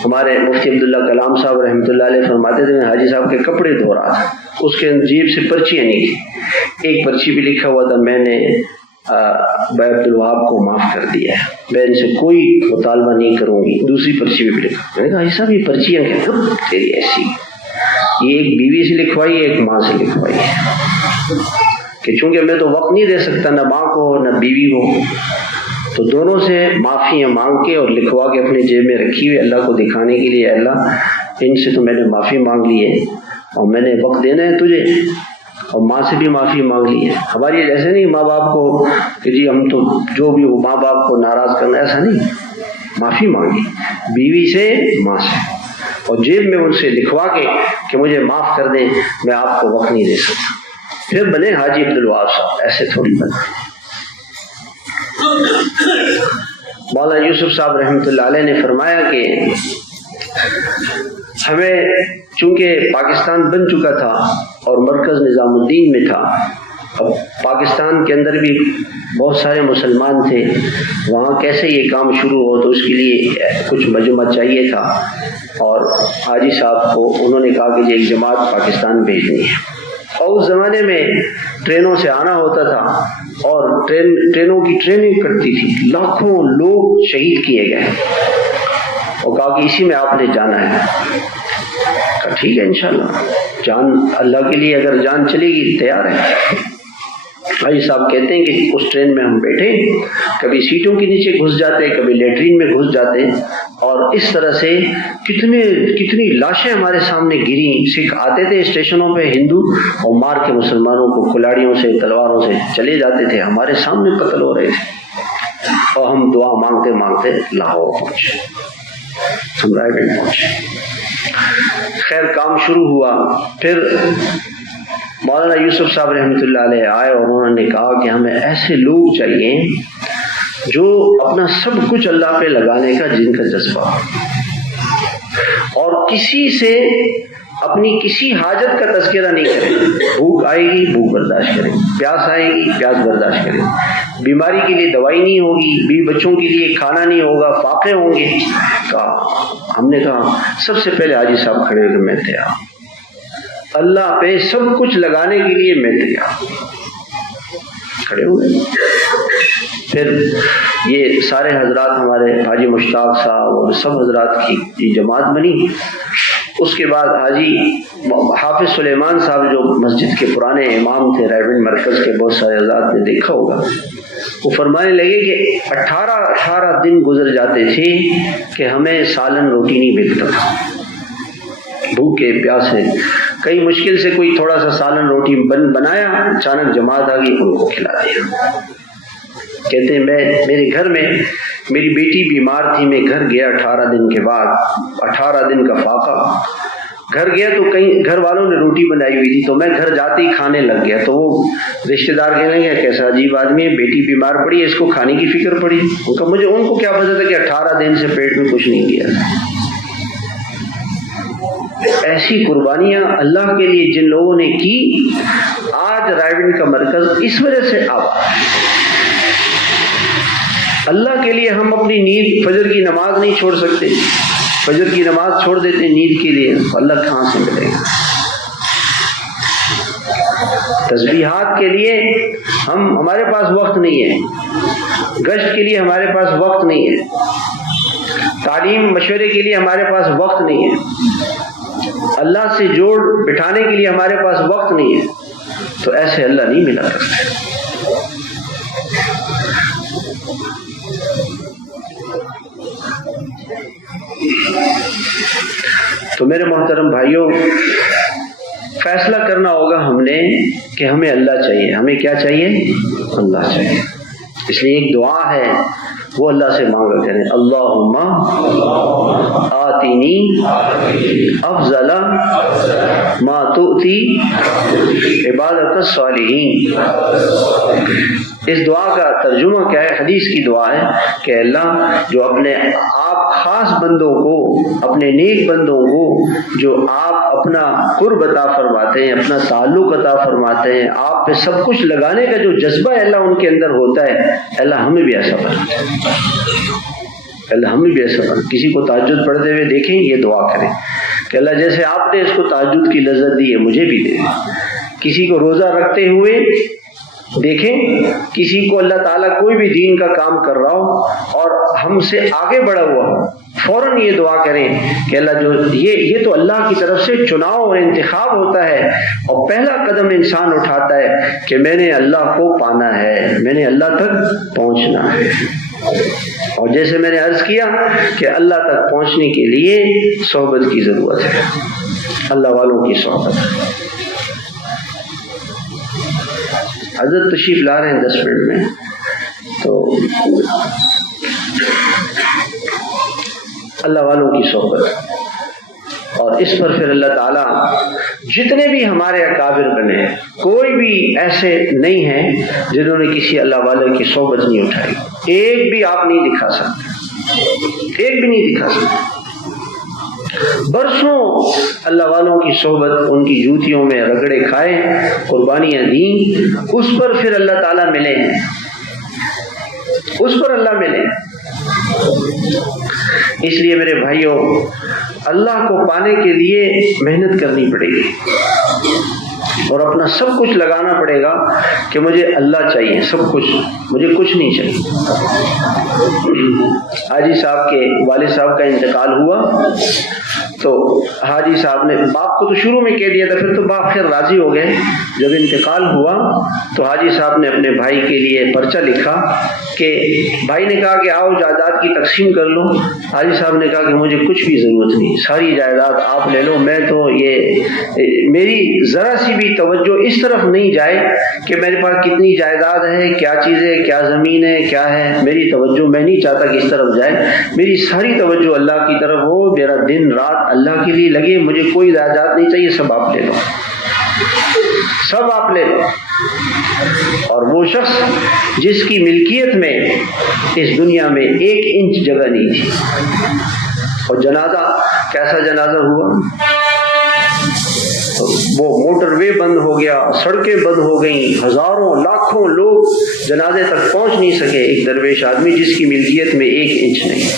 ہمارے مفتی عبداللہ کلام صاحب رحمۃ اللہ علیہ فرماتے تھے میں حاجی صاحب کے کپڑے دھو رہا تھا، اس کے جیب سے پرچیاں نکلی، ایک پرچی بھی لکھا ہوا تھا میں نے بھائی عبدالوہاب کو معاف کر دیا ہے، میں ان سے کوئی مطالبہ نہیں کروں گی۔ دوسری پرچی بھی لکھا، میں نے کہا ایسا بھی پرچیاں کیا تیری ایسی، یہ ایک بیوی سے لکھوائی ہے ایک ماں سے لکھوائی ہے کہ چونکہ میں تو وقت نہیں دے سکتا نہ ماں کو نہ بیوی کو، تو دونوں سے معافیاں مانگ کے اور لکھوا کے اپنے جیب میں رکھی ہوئی اللہ کو دکھانے کے لیے، اللہ ان سے تو میں نے معافی مانگ لی ہے اور میں نے وقت دینا ہے تجھے، اور ماں سے بھی معافی مانگ لی ہے۔ ہماری ایسے نہیں ماں باپ کو کہ جی ہم تو جو بھی ہو ماں باپ کو ناراض کرنا، ایسا نہیں، معافی مانگی بیوی سے ماں سے، اور جیب میں ان سے لکھوا کے کہ مجھے معاف کر دیں میں آپ کو وقت نہیں دے سکتا، پھر بنے حاجی عبدالوہاب صاحب، ایسے تھوڑی بنے۔ مولانا یوسف صاحب رحمۃ اللہ علیہ نے فرمایا کہ ہمیں چونکہ پاکستان بن چکا تھا اور مرکز نظام الدین میں تھا، اب پاکستان کے اندر بھی بہت سارے مسلمان تھے، وہاں کیسے یہ کام شروع ہو تو اس کے لیے کچھ مجمع چاہیے تھا، اور حاجی صاحب کو انہوں نے کہا کہ ایک جماعت پاکستان بھیجنی ہے، اور اس زمانے میں ٹرینوں سے آنا ہوتا تھا اور ٹرینوں کی ٹریننگ کرتی تھی، لاکھوں لوگ شہید کیے گئے، اور کہا کہ اسی میں آپ نے جانا ہے۔ کہا ٹھیک ہے انشاءاللہ، جان اللہ کے لیے اگر جان چلے گی تیار ہے۔ بھائی صاحب کہتے ہیں کہ اس ٹرین میں ہم بیٹھے، کبھی سیٹوں کے نیچے گھس جاتے، کبھی لیٹرین میں گھس جاتے، اور اس طرح سے کتنی لاشیں ہمارے سامنے گری۔ سکھ آتے تھے اسٹیشنوں پہ ہندو، اور مار کے مسلمانوں کو کلاڑیوں سے تلواروں سے چلے جاتے تھے، ہمارے سامنے قتل ہو رہے تھے، اور ہم دعا مانگتے مانگتے لاہور پہنچے، ہم رائے گنج پہنچے۔ خیر کام شروع ہوا، پھر مولانا یوسف صاحب رحمۃ اللہ علیہ آئے اور انہوں نے کہا کہ ہمیں ایسے لوگ چاہیے جو اپنا سب کچھ اللہ پہ لگانے کا جن کا جذبہ، اور کسی سے اپنی کسی حاجت کا تذکرہ نہیں کریں۔ بھوک آئے گی بھوک برداشت کریں، پیاس آئے گی پیاس برداشت کریں، بیماری کے لیے دوائی نہیں ہوگی، بیوی بچوں کے لیے کھانا نہیں ہوگا، فاقے ہوں گے۔ ہم نے کہا سب سے پہلے حاجی صاحب کھڑے ہوئے، میں تیار، اللہ پہ سب کچھ لگانے کے لیے میں تیار، کھڑے ہوئے۔ پھر یہ سارے حضرات ہمارے حاجی مشتاق صاحب اور سب حضرات کی جماعت بنی۔ اس کے بعد حاجی حافظ سلیمان صاحب جو مسجد کے پرانے امام تھے، ریونڈ مرکز کے، بہت سارے حضرات نے دیکھا ہوگا، وہ فرمانے لگے کہ 18 دن گزر جاتے تھے کہ ہمیں سالن روٹی نہیں ملتا تھا، بھوکے پیاسے، کئی مشکل سے کوئی تھوڑا سا سالن روٹی بنایا، اچانک جماعت آ گئی، ان کو کھلا دیا۔ کہتے ہیں میرے گھر میں میری بیٹی بیمار تھی، میں گھر گیا 18 دن کے بعد، 18 دن کا فاقہ، گھر گیا تو کئی گھر والوں نے روٹی بنائی ہوئی تھی، تو میں گھر جاتے ہی کھانے لگ گیا، تو وہ رشتہ دار کہنے لگے کیسا عجیب آدمی ہے، بیٹی بیمار پڑی ہے اس کو کھانے کی فکر پڑی۔ ان کو کیا پتا تھا کہ 18 دن سے پیٹ میں کچھ نہیں گیا۔ ایسی قربانیاں اللہ کے لیے جن لوگوں نے کی، آج رائے کا مرکز اس وجہ سے اللہ کے لیے ہم اپنی نیند، فجر کی نماز نہیں چھوڑ سکتے، فجر کی نماز چھوڑ دیتے نیند کے لیے، اللہ کہاں سے ملے گا؟ تسبیحات کے لیے ہمارے پاس وقت نہیں ہے، گشت کے لیے ہمارے پاس وقت نہیں ہے، تعلیم مشورے کے لیے ہمارے پاس وقت نہیں ہے، اللہ سے جوڑ بٹھانے کے لیے ہمارے پاس وقت نہیں ہے، تو ایسے اللہ نہیں ملا کرتے۔ تو میرے محترم بھائیوں، فیصلہ کرنا ہوگا ہم نے کہ ہمیں اللہ چاہیے، ہمیں کیا چاہیے؟ اللہ چاہیے۔ اس لیے ایک دعا ہے وہ اللہ سے مانگا کریں، اللہم آتینی افضل ما تؤتی عبادک الصالحین۔ اس دعا کا ترجمہ کیا ہے؟ حدیث کی دعا ہے کہ اللہ جو اپنے آپ خاص بندوں کو، اپنے نیک بندوں کو جو آپ اپنا قرب عطا فرماتے ہیں، اپنا تعلق عطا فرماتے ہیں، آپ پہ سب کچھ لگانے کا جو جذبہ ہے اللہ ان کے اندر ہوتا ہے، اللہ ہمیں بھی ایسا بنا، اللہ ہمیں بھی ایسا بنا۔ کسی کو تہجد پڑھتے ہوئے دیکھیں، یہ دعا کریں کہ اللہ جیسے آپ نے اس کو تہجد کی لذت دی ہے مجھے بھی دے دیں۔ کسی کو روزہ رکھتے ہوئے دیکھیں، کسی کو اللہ تعالیٰ کوئی بھی دین کا کام کر رہا ہو اور ہم سے آگے بڑھا ہوا ہو، فوراً یہ دعا کریں کہ اللہ جو یہ تو اللہ کی طرف سے چناؤ اور انتخاب ہوتا ہے، اور پہلا قدم انسان اٹھاتا ہے کہ میں نے اللہ کو پانا ہے، میں نے اللہ تک پہنچنا ہے۔ اور جیسے میں نے عرض کیا کہ اللہ تک پہنچنے کے لیے صحبت کی ضرورت ہے، اللہ والوں کی صحبت۔ حضرت تشریف لا رہے ہیں 10 منٹ میں، تو اللہ والوں کی صحبت، اور اس پر پھر اللہ تعالیٰ جتنے بھی ہمارے اکابر بنے، کوئی بھی ایسے نہیں ہیں جنہوں نے کسی اللہ والے کی صحبت نہیں اٹھائی، ایک بھی آپ نہیں دکھا سکتے، ایک بھی نہیں دکھا سکتے۔ برسوں اللہ والوں کی صحبت، ان کی جوتیوں میں رگڑے کھائے، قربانیاں دیں، اس پر پھر اللہ تعالیٰ ملے ہیں، اس پر اللہ ملے۔ اس لیے میرے بھائیوں، اللہ کو پانے کے لیے محنت کرنی پڑے گی اور اپنا سب کچھ لگانا پڑے گا کہ مجھے اللہ چاہیے، سب کچھ، مجھے کچھ نہیں چاہیے۔ حاجی صاحب کے والد صاحب کا انتقال ہوا تو حاجی صاحب نے باپ کو تو شروع میں کہہ دیا تھا، پھر تو باپ خیر راضی ہو گئے۔ جب انتقال ہوا تو حاجی صاحب نے اپنے بھائی کے لیے پرچہ لکھا کہ بھائی نے کہا کہ آؤ جائیداد کی تقسیم کر لو۔ حاجی صاحب نے کہا کہ مجھے کچھ بھی ضرورت نہیں، ساری جائیداد آپ لے لو، میں تو یہ میری ذرا سی بھی توجہ اس طرف نہیں جائے کہ میرے پاس کتنی جائیداد ہے، کیا چیز ہے، کیا زمین ہے، کیا ہے، میری توجہ میں نہیں چاہتا کہ اس طرف جائے، میری ساری توجہ اللہ کی طرف ہو، میرا دن رات اللہ کے لیے لگے، مجھے کوئی جائیداد نہیں چاہیے، سب آپ لے لو، سب آپ لے لو۔ اور وہ شخص جس کی ملکیت میں اس دنیا میں 1 انچ جگہ نہیں تھی، اور جنازہ کیسا جنازہ ہوا، وہ موٹر وے بند ہو گیا، سڑکیں بند ہو گئیں، ہزاروں لاکھوں لوگ جنازے تک پہنچ نہیں سکے، ایک درویش آدمی جس کی ملکیت میں 1 انچ نہیں،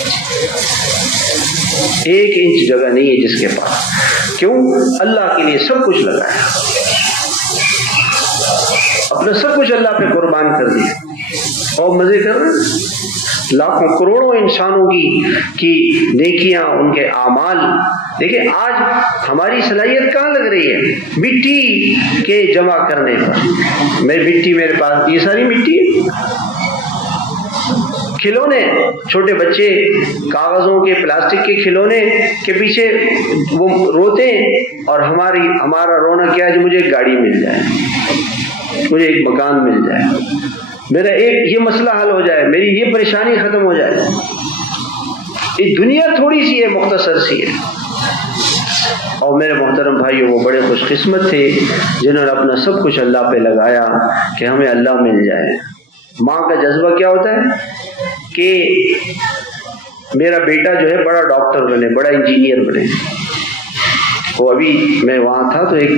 1 انچ جگہ نہیں ہے جس کے پاس۔ کیوں؟ اللہ کے لیے سب کچھ لگایا، اپنا سب کچھ اللہ پہ قربان کر دیا، اور مزے کر رہے ہیں۔ لاکھوں کروڑوں انسانوں کی نیکیاں، ان کے اعمال دیکھیں۔ آج ہماری صلاحیت کہاں لگ رہی ہے؟ مٹی کے جمع کرنے پر۔ میرے پاس یہ ساری مٹی ہے، کھلونے، چھوٹے بچے کاغذوں کے، پلاسٹک کے کھلونے کے پیچھے وہ روتے ہیں، اور ہمارا رونا کیا ہے کہ مجھے ایک گاڑی مل جائے، مجھے ایک مکان مل جائے، میرا ایک یہ مسئلہ حل ہو جائے، میری یہ پریشانی ختم ہو جائے۔ یہ دنیا تھوڑی سی ہے، مختصر سی ہے۔ اور میرے محترم بھائیو، وہ بڑے خوش قسمت تھے جنہوں نے اپنا سب کچھ اللہ پہ لگایا کہ ہمیں اللہ مل جائے۔ ماں کا جذبہ کیا ہوتا ہے کہ میرا بیٹا جو ہے بڑا ڈاکٹر بنے، بڑا انجینئر بنے۔ وہ ابھی میں وہاں تھا تو ایک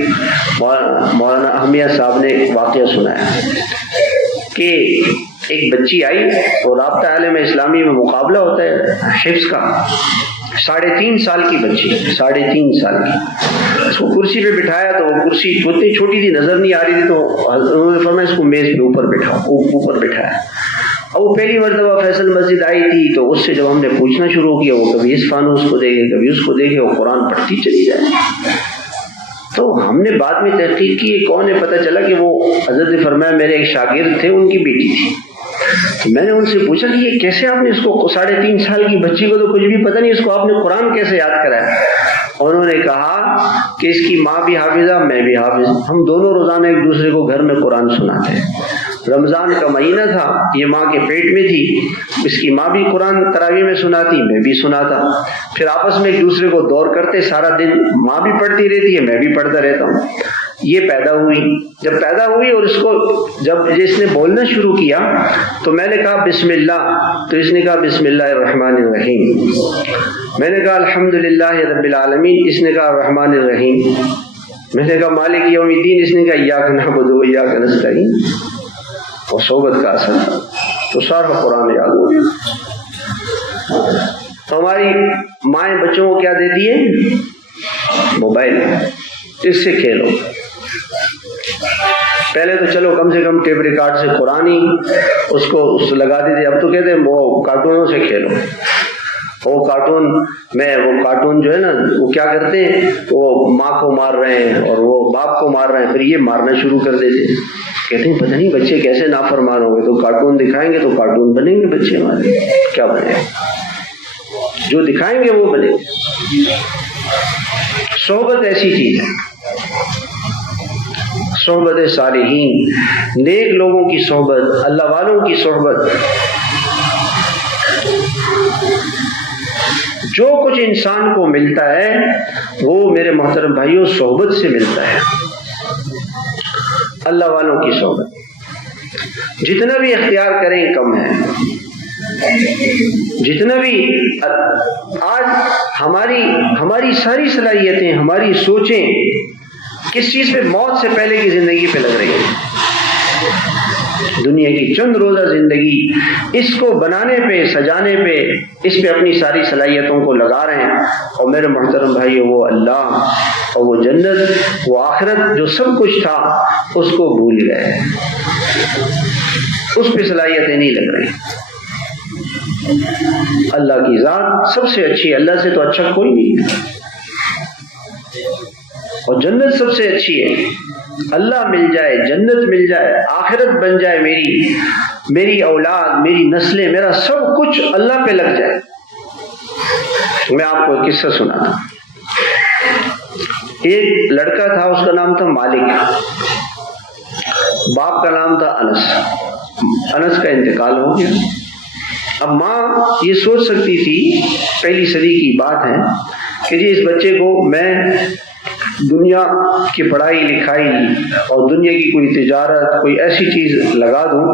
مولانا احمیہ صاحب نے ایک واقعہ سنایا کہ ایک بچی آئی، اور رابطہ عالم اسلامی میں مقابلہ ہوتا ہے حفظ کا، 3.5 سال کی بچی، 3.5 سال کی۔ اس کو کرسی پہ بٹھایا تو وہ کرسی اتنی چھوٹی تھی، نظر نہیں آ رہی تھی، تو انہوں نے فرمایا اس کو میز پہ اوپر بٹھایا۔ اور وہ پہلی مرتبہ فیصل مسجد آئی تھی تو اس سے جب ہم نے پوچھنا شروع کیا، وہ کبھی اس فانوس کو دیکھے، کبھی اس کو دیکھے، وہ قرآن پڑھتی چلی جائے۔ تو ہم نے بعد میں تحقیق کی، کون ہے، پتہ چلا کہ وہ حضرت نے فرمایا میرے ایک شاگرد تھے، ان کی بیٹی تھی۔ تو میں نے ان سے پوچھا کہ یہ کیسے آپ نے اس کو 3.5 سال کی بچی کو تو کچھ بھی پتہ نہیں، اس کو آپ نے قرآن کیسے یاد کرایا؟ انہوں نے کہا کہ اس کی ماں بھی حافظہ، میں بھی حافظ، ہم دونوں روزانہ ایک دوسرے کو گھر میں قرآن سناتے ہیں۔ رمضان کا مہینہ تھا، یہ ماں کے پیٹ میں تھی، اس کی ماں بھی قرآن تراویح میں سناتی، میں بھی سناتا، پھر آپس میں ایک دوسرے کو دور کرتے، سارا دن ماں بھی پڑھتی رہتی ہے، میں بھی پڑھتا رہتا ہوں۔ یہ پیدا ہوئی، جب پیدا ہوئی اور اس کو جب اس نے بولنا شروع کیا تو میں نے کہا بسم اللہ، تو اس نے کہا بسم اللہ الرحمن الرحیم۔ میں نے کہا الحمدللہ رب العالمین، اس نے کہا الرحمن الرحیم۔ میں نے کہا مالک یوم الدین، اس نے کہا ایاک نعبد و ایاک نستعین۔ اور صحبت کا اثر تھا تو سارا قرآن یاد ہو گیا۔ تو ہماری مائیں بچوں کو کیا دیتی ہے؟ موبائل، اس سے کھیلو، پہلے تو چلو کم سے کم ٹیپ ریکارڈ سے قرآن ہی اس کو لگا دیتے، اب تو کہتے ہیں وہ کارٹونوں سے کھیلو۔ وہ کارٹون جو ہے نا وہ کیا کرتے ہیں، وہ ماں کو مار رہے ہیں اور وہ باپ کو مار رہے ہیں، پھر یہ مارنا شروع کر دیتے ہیں۔ کہتے ہیں پتہ نہیں بچے کیسے نافرمان ہوں گے، تو کارٹون دکھائیں گے تو کارٹون بنیں گے بچے ہمارے، کیا بنے، جو دکھائیں گے وہ بنے گے۔ صحبت ایسی چیز ہے، صحبت صالحین، نیک لوگوں کی صحبت، اللہ والوں کی صحبت، جو کچھ انسان کو ملتا ہے وہ میرے محترم بھائیوں صحبت سے ملتا ہے، اللہ والوں کی صحبت۔ جتنا بھی اختیار کریں کم ہے، جتنا بھی آج ہماری ساری صلاحیتیں، ہماری سوچیں کس چیز پہ، موت سے پہلے کی زندگی پہ لگ رہی ہے۔ دنیا کی چند روزہ زندگی، اس کو بنانے پہ، سجانے پہ، اس پہ اپنی ساری صلاحیتوں کو لگا رہے ہیں، اور میرے محترم بھائی وہ اللہ اور وہ جنت، وہ آخرت جو سب کچھ تھا اس کو بھول گئے، اس پہ صلاحیتیں نہیں لگ رہی۔ اللہ کی ذات سب سے اچھی ہے، اللہ سے تو اچھا کوئی نہیں ہے، اور جنت سب سے اچھی ہے۔ اللہ مل جائے، جنت مل جائے، آخرت بن جائے، میری اولاد، میری نسلیں، میرا سب کچھ اللہ پہ لگ جائے۔ میں آپ کو ایک قصہ سناتا ہوں۔ ایک لڑکا تھا، اس کا نام تھا مالک، باپ کا نام تھا انس کا انتقال ہو گیا۔ اب ماں یہ سوچ سکتی تھی، پہلی صدی کی بات ہے، کہ جی اس بچے کو میں دنیا کی پڑھائی لکھائی اور دنیا کی کوئی تجارت، کوئی ایسی چیز لگا دوں،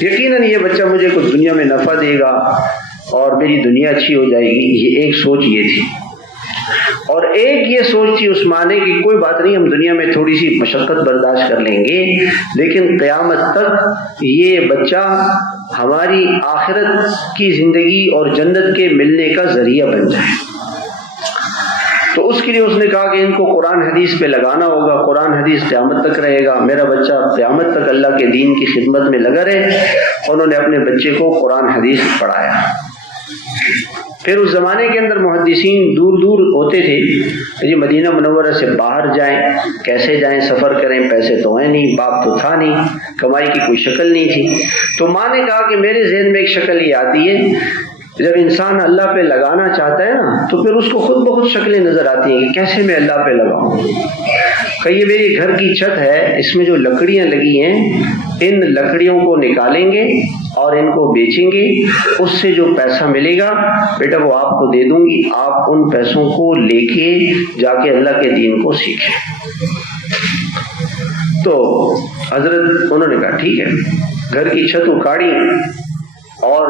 یقیناً یہ بچہ مجھے کچھ دنیا میں نفع دے گا اور میری دنیا اچھی ہو جائے گی۔ یہ ایک سوچ یہ تھی، اور ایک یہ سوچ تھی اس معنی کی کوئی بات نہیں، ہم دنیا میں تھوڑی سی مشقت برداشت کر لیں گے، لیکن قیامت تک یہ بچہ ہماری آخرت کی زندگی اور جنت کے ملنے کا ذریعہ بن جائے۔ تو اس کے لیے اس نے کہا کہ ان کو قرآن حدیث پہ لگانا ہوگا، قرآن حدیث قیامت تک رہے گا، میرا بچہ قیامت تک اللہ کے دین کی خدمت میں لگا رہے۔ انہوں نے اپنے بچے کو قرآن حدیث پڑھایا۔ پھر اس زمانے کے اندر محدثین دور دور ہوتے تھے، جی مدینہ منورہ سے باہر جائیں، کیسے جائیں، سفر کریں، پیسے تو ہیں نہیں، باپ تو تھا نہیں، کمائی کی کوئی شکل نہیں تھی۔ تو ماں نے کہا کہ میرے ذہن میں ایک شکل یہ آتی ہے، جب انسان اللہ پہ لگانا چاہتا ہے نا تو پھر اس کو خود بخود شکلیں نظر آتی ہیں کہ کیسے میں اللہ پہ لگاؤں۔ کہ یہ میری گھر کی چھت ہے، اس میں جو لکڑیاں لگی ہیں، ان لکڑیوں کو نکالیں گے اور ان کو بیچیں گے، اس سے جو پیسہ ملے گا بیٹا وہ آپ کو دے دوں گی، آپ ان پیسوں کو لے کے جا کے اللہ کے دین کو سیکھیں۔ تو حضرت انہوں نے کہا ٹھیک ہے، گھر کی چھت اکھاڑی اور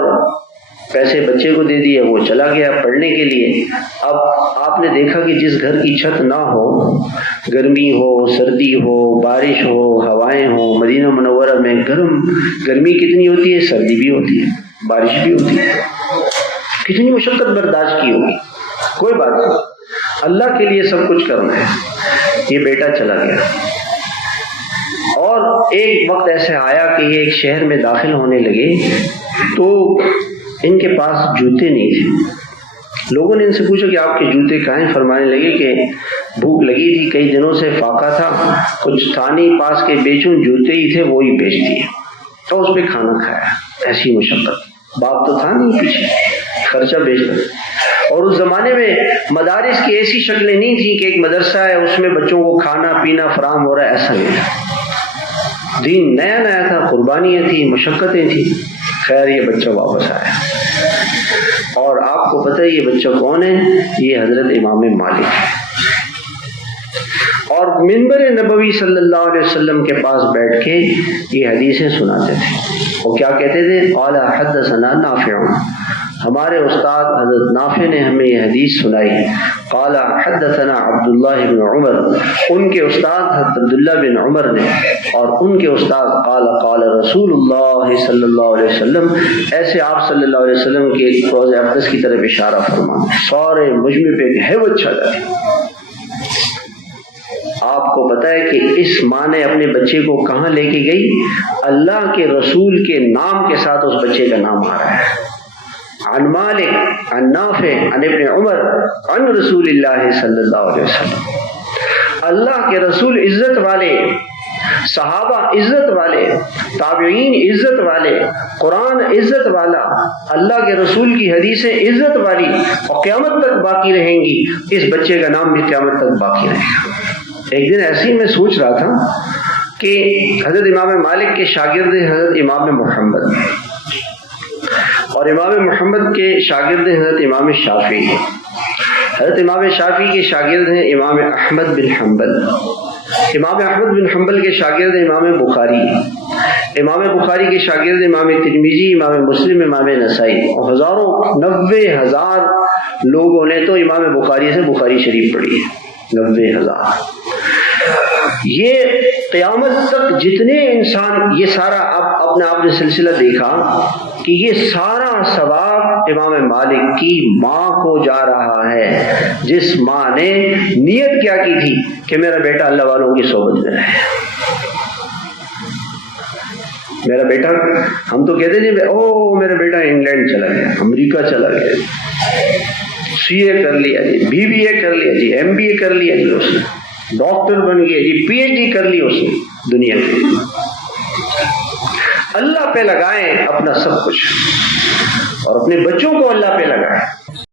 پیسے بچے کو دے دیے، وہ چلا گیا پڑھنے کے لیے۔ اب آپ نے دیکھا کہ جس گھر کی چھت نہ ہو، گرمی ہو، سردی ہو، بارش ہو، ہوائیں ہو، مدینہ منورہ میں گرمی کتنی ہوتی ہے، سردی بھی ہوتی ہے، بارش بھی ہوتی ہے، کتنی مشقت برداشت کی ہوگی، کوئی بات نہیں، اللہ کے لیے سب کچھ کرنا ہے۔ یہ بیٹا چلا گیا، اور ایک وقت ایسے آیا کہ یہ ایک شہر میں داخل ہونے لگے تو ان کے پاس جوتے نہیں تھے۔ لوگوں نے ان سے پوچھا کہ آپ کے جوتے کہاں ہیں؟ فرمانے لگے کہ بھوک لگی تھی، کئی دنوں سے فاقہ تھا، کچھ تھا نہیں پاس کے بیچوں، جوتے ہی تھے وہی بیچ دیے، تو اس پہ کھانا کھایا۔ ایسی مشقت، باپ تو تھا نہیں پیچھے، خرچہ بیچتا۔ اور اس زمانے میں مدارس کی ایسی شکلیں نہیں تھیں کہ ایک مدرسہ ہے اس میں بچوں کو کھانا پینا فراہم ہو رہا ہے، ایسا نہیں تھا۔ دین نیا نیا تھا، قربانیاں تھیں، مشقتیں تھیں۔ خیر یہ بچہ واپس آیا، اور آپ کو پتہ ہے یہ بچہ کون ہے؟ یہ حضرت امام مالک ہے، اور منبر نبوی صلی اللہ علیہ وسلم کے پاس بیٹھ کے یہ حدیثیں سناتے تھے۔ وہ کیا کہتے تھے؟ قال حدثنا نافع، ہمارے استاد حضرت نافع نے ہمیں یہ حدیث سنائی۔ قال حدثنا عبداللہ بن عمر، ان کے استاد حضرت عبداللہ بن عمر نے، اور ان کے استاد قال قال رسول اللہ صلی اللہ علیہ وسلم، ایسے آپ صلی اللہ علیہ وسلم کے روضہ اقدس کی طرف اشارہ فرما، سارے مجمع پہ ہیبت چھا جاتی۔ آپ کو پتہ ہے کہ اس ماں نے اپنے بچے کو کہاں لے کے گئی؟ اللہ کے رسول کے نام کے ساتھ اس بچے کا نام آ رہا ہے، عن مالک عن نافع عن ابن عمر عن رسول اللہ صلی اللہ علیہ وسلم۔ اللہ کے رسول عزت والے، صحابہ عزت والے، تابعین عزت والے، قرآن عزت والا، اللہ کے رسول کی حدیثیں عزت والی اور قیامت تک باقی رہیں گی، اس بچے کا نام بھی قیامت تک باقی رہے گا۔ ایک دن ایسے ہی میں سوچ رہا تھا کہ حضرت امام مالک کے شاگرد حضرت امام محمد، اور امام محمد کے شاگرد حضرت امام شافعی، حضرت امام شافعی کے شاگرد ہیں امام احمد بن حنبل، امام احمد بن حنبل کے شاگرد امام بخاری، امام بخاری کے شاگرد امام ترمذی، امام مسلم، امام نسائی، اور ہزاروں 90,000 لوگوں نے تو امام بخاری سے بخاری شریف پڑھی ہے، 90,000۔ یہ قیامت تک جتنے انسان، یہ سارا اب اپنے آپ نے سلسلہ دیکھا کہ یہ سارا ثواب امام مالک کی ماں کو جا رہا ہے، جس ماں نے نیت کیا کی تھی کہ میرا بیٹا اللہ والوں کی صحبت میں رہے۔ میرا بیٹا، ہم تو کہتے نہیں او میرا بیٹا انگلینڈ چلا گیا، امریکہ چلا گیا، سی اے کر لیا جی، بی بی اے کر لیا جی، ایم بی اے کر لیا جی، اس نے ڈاکٹر بن گیا جی، پی ایچ ڈی کر لی اس نے دنیا کے لیے۔ اللہ پہ لگائیں اپنا سب کچھ، اور اپنے بچوں کو اللہ پہ لگائیں۔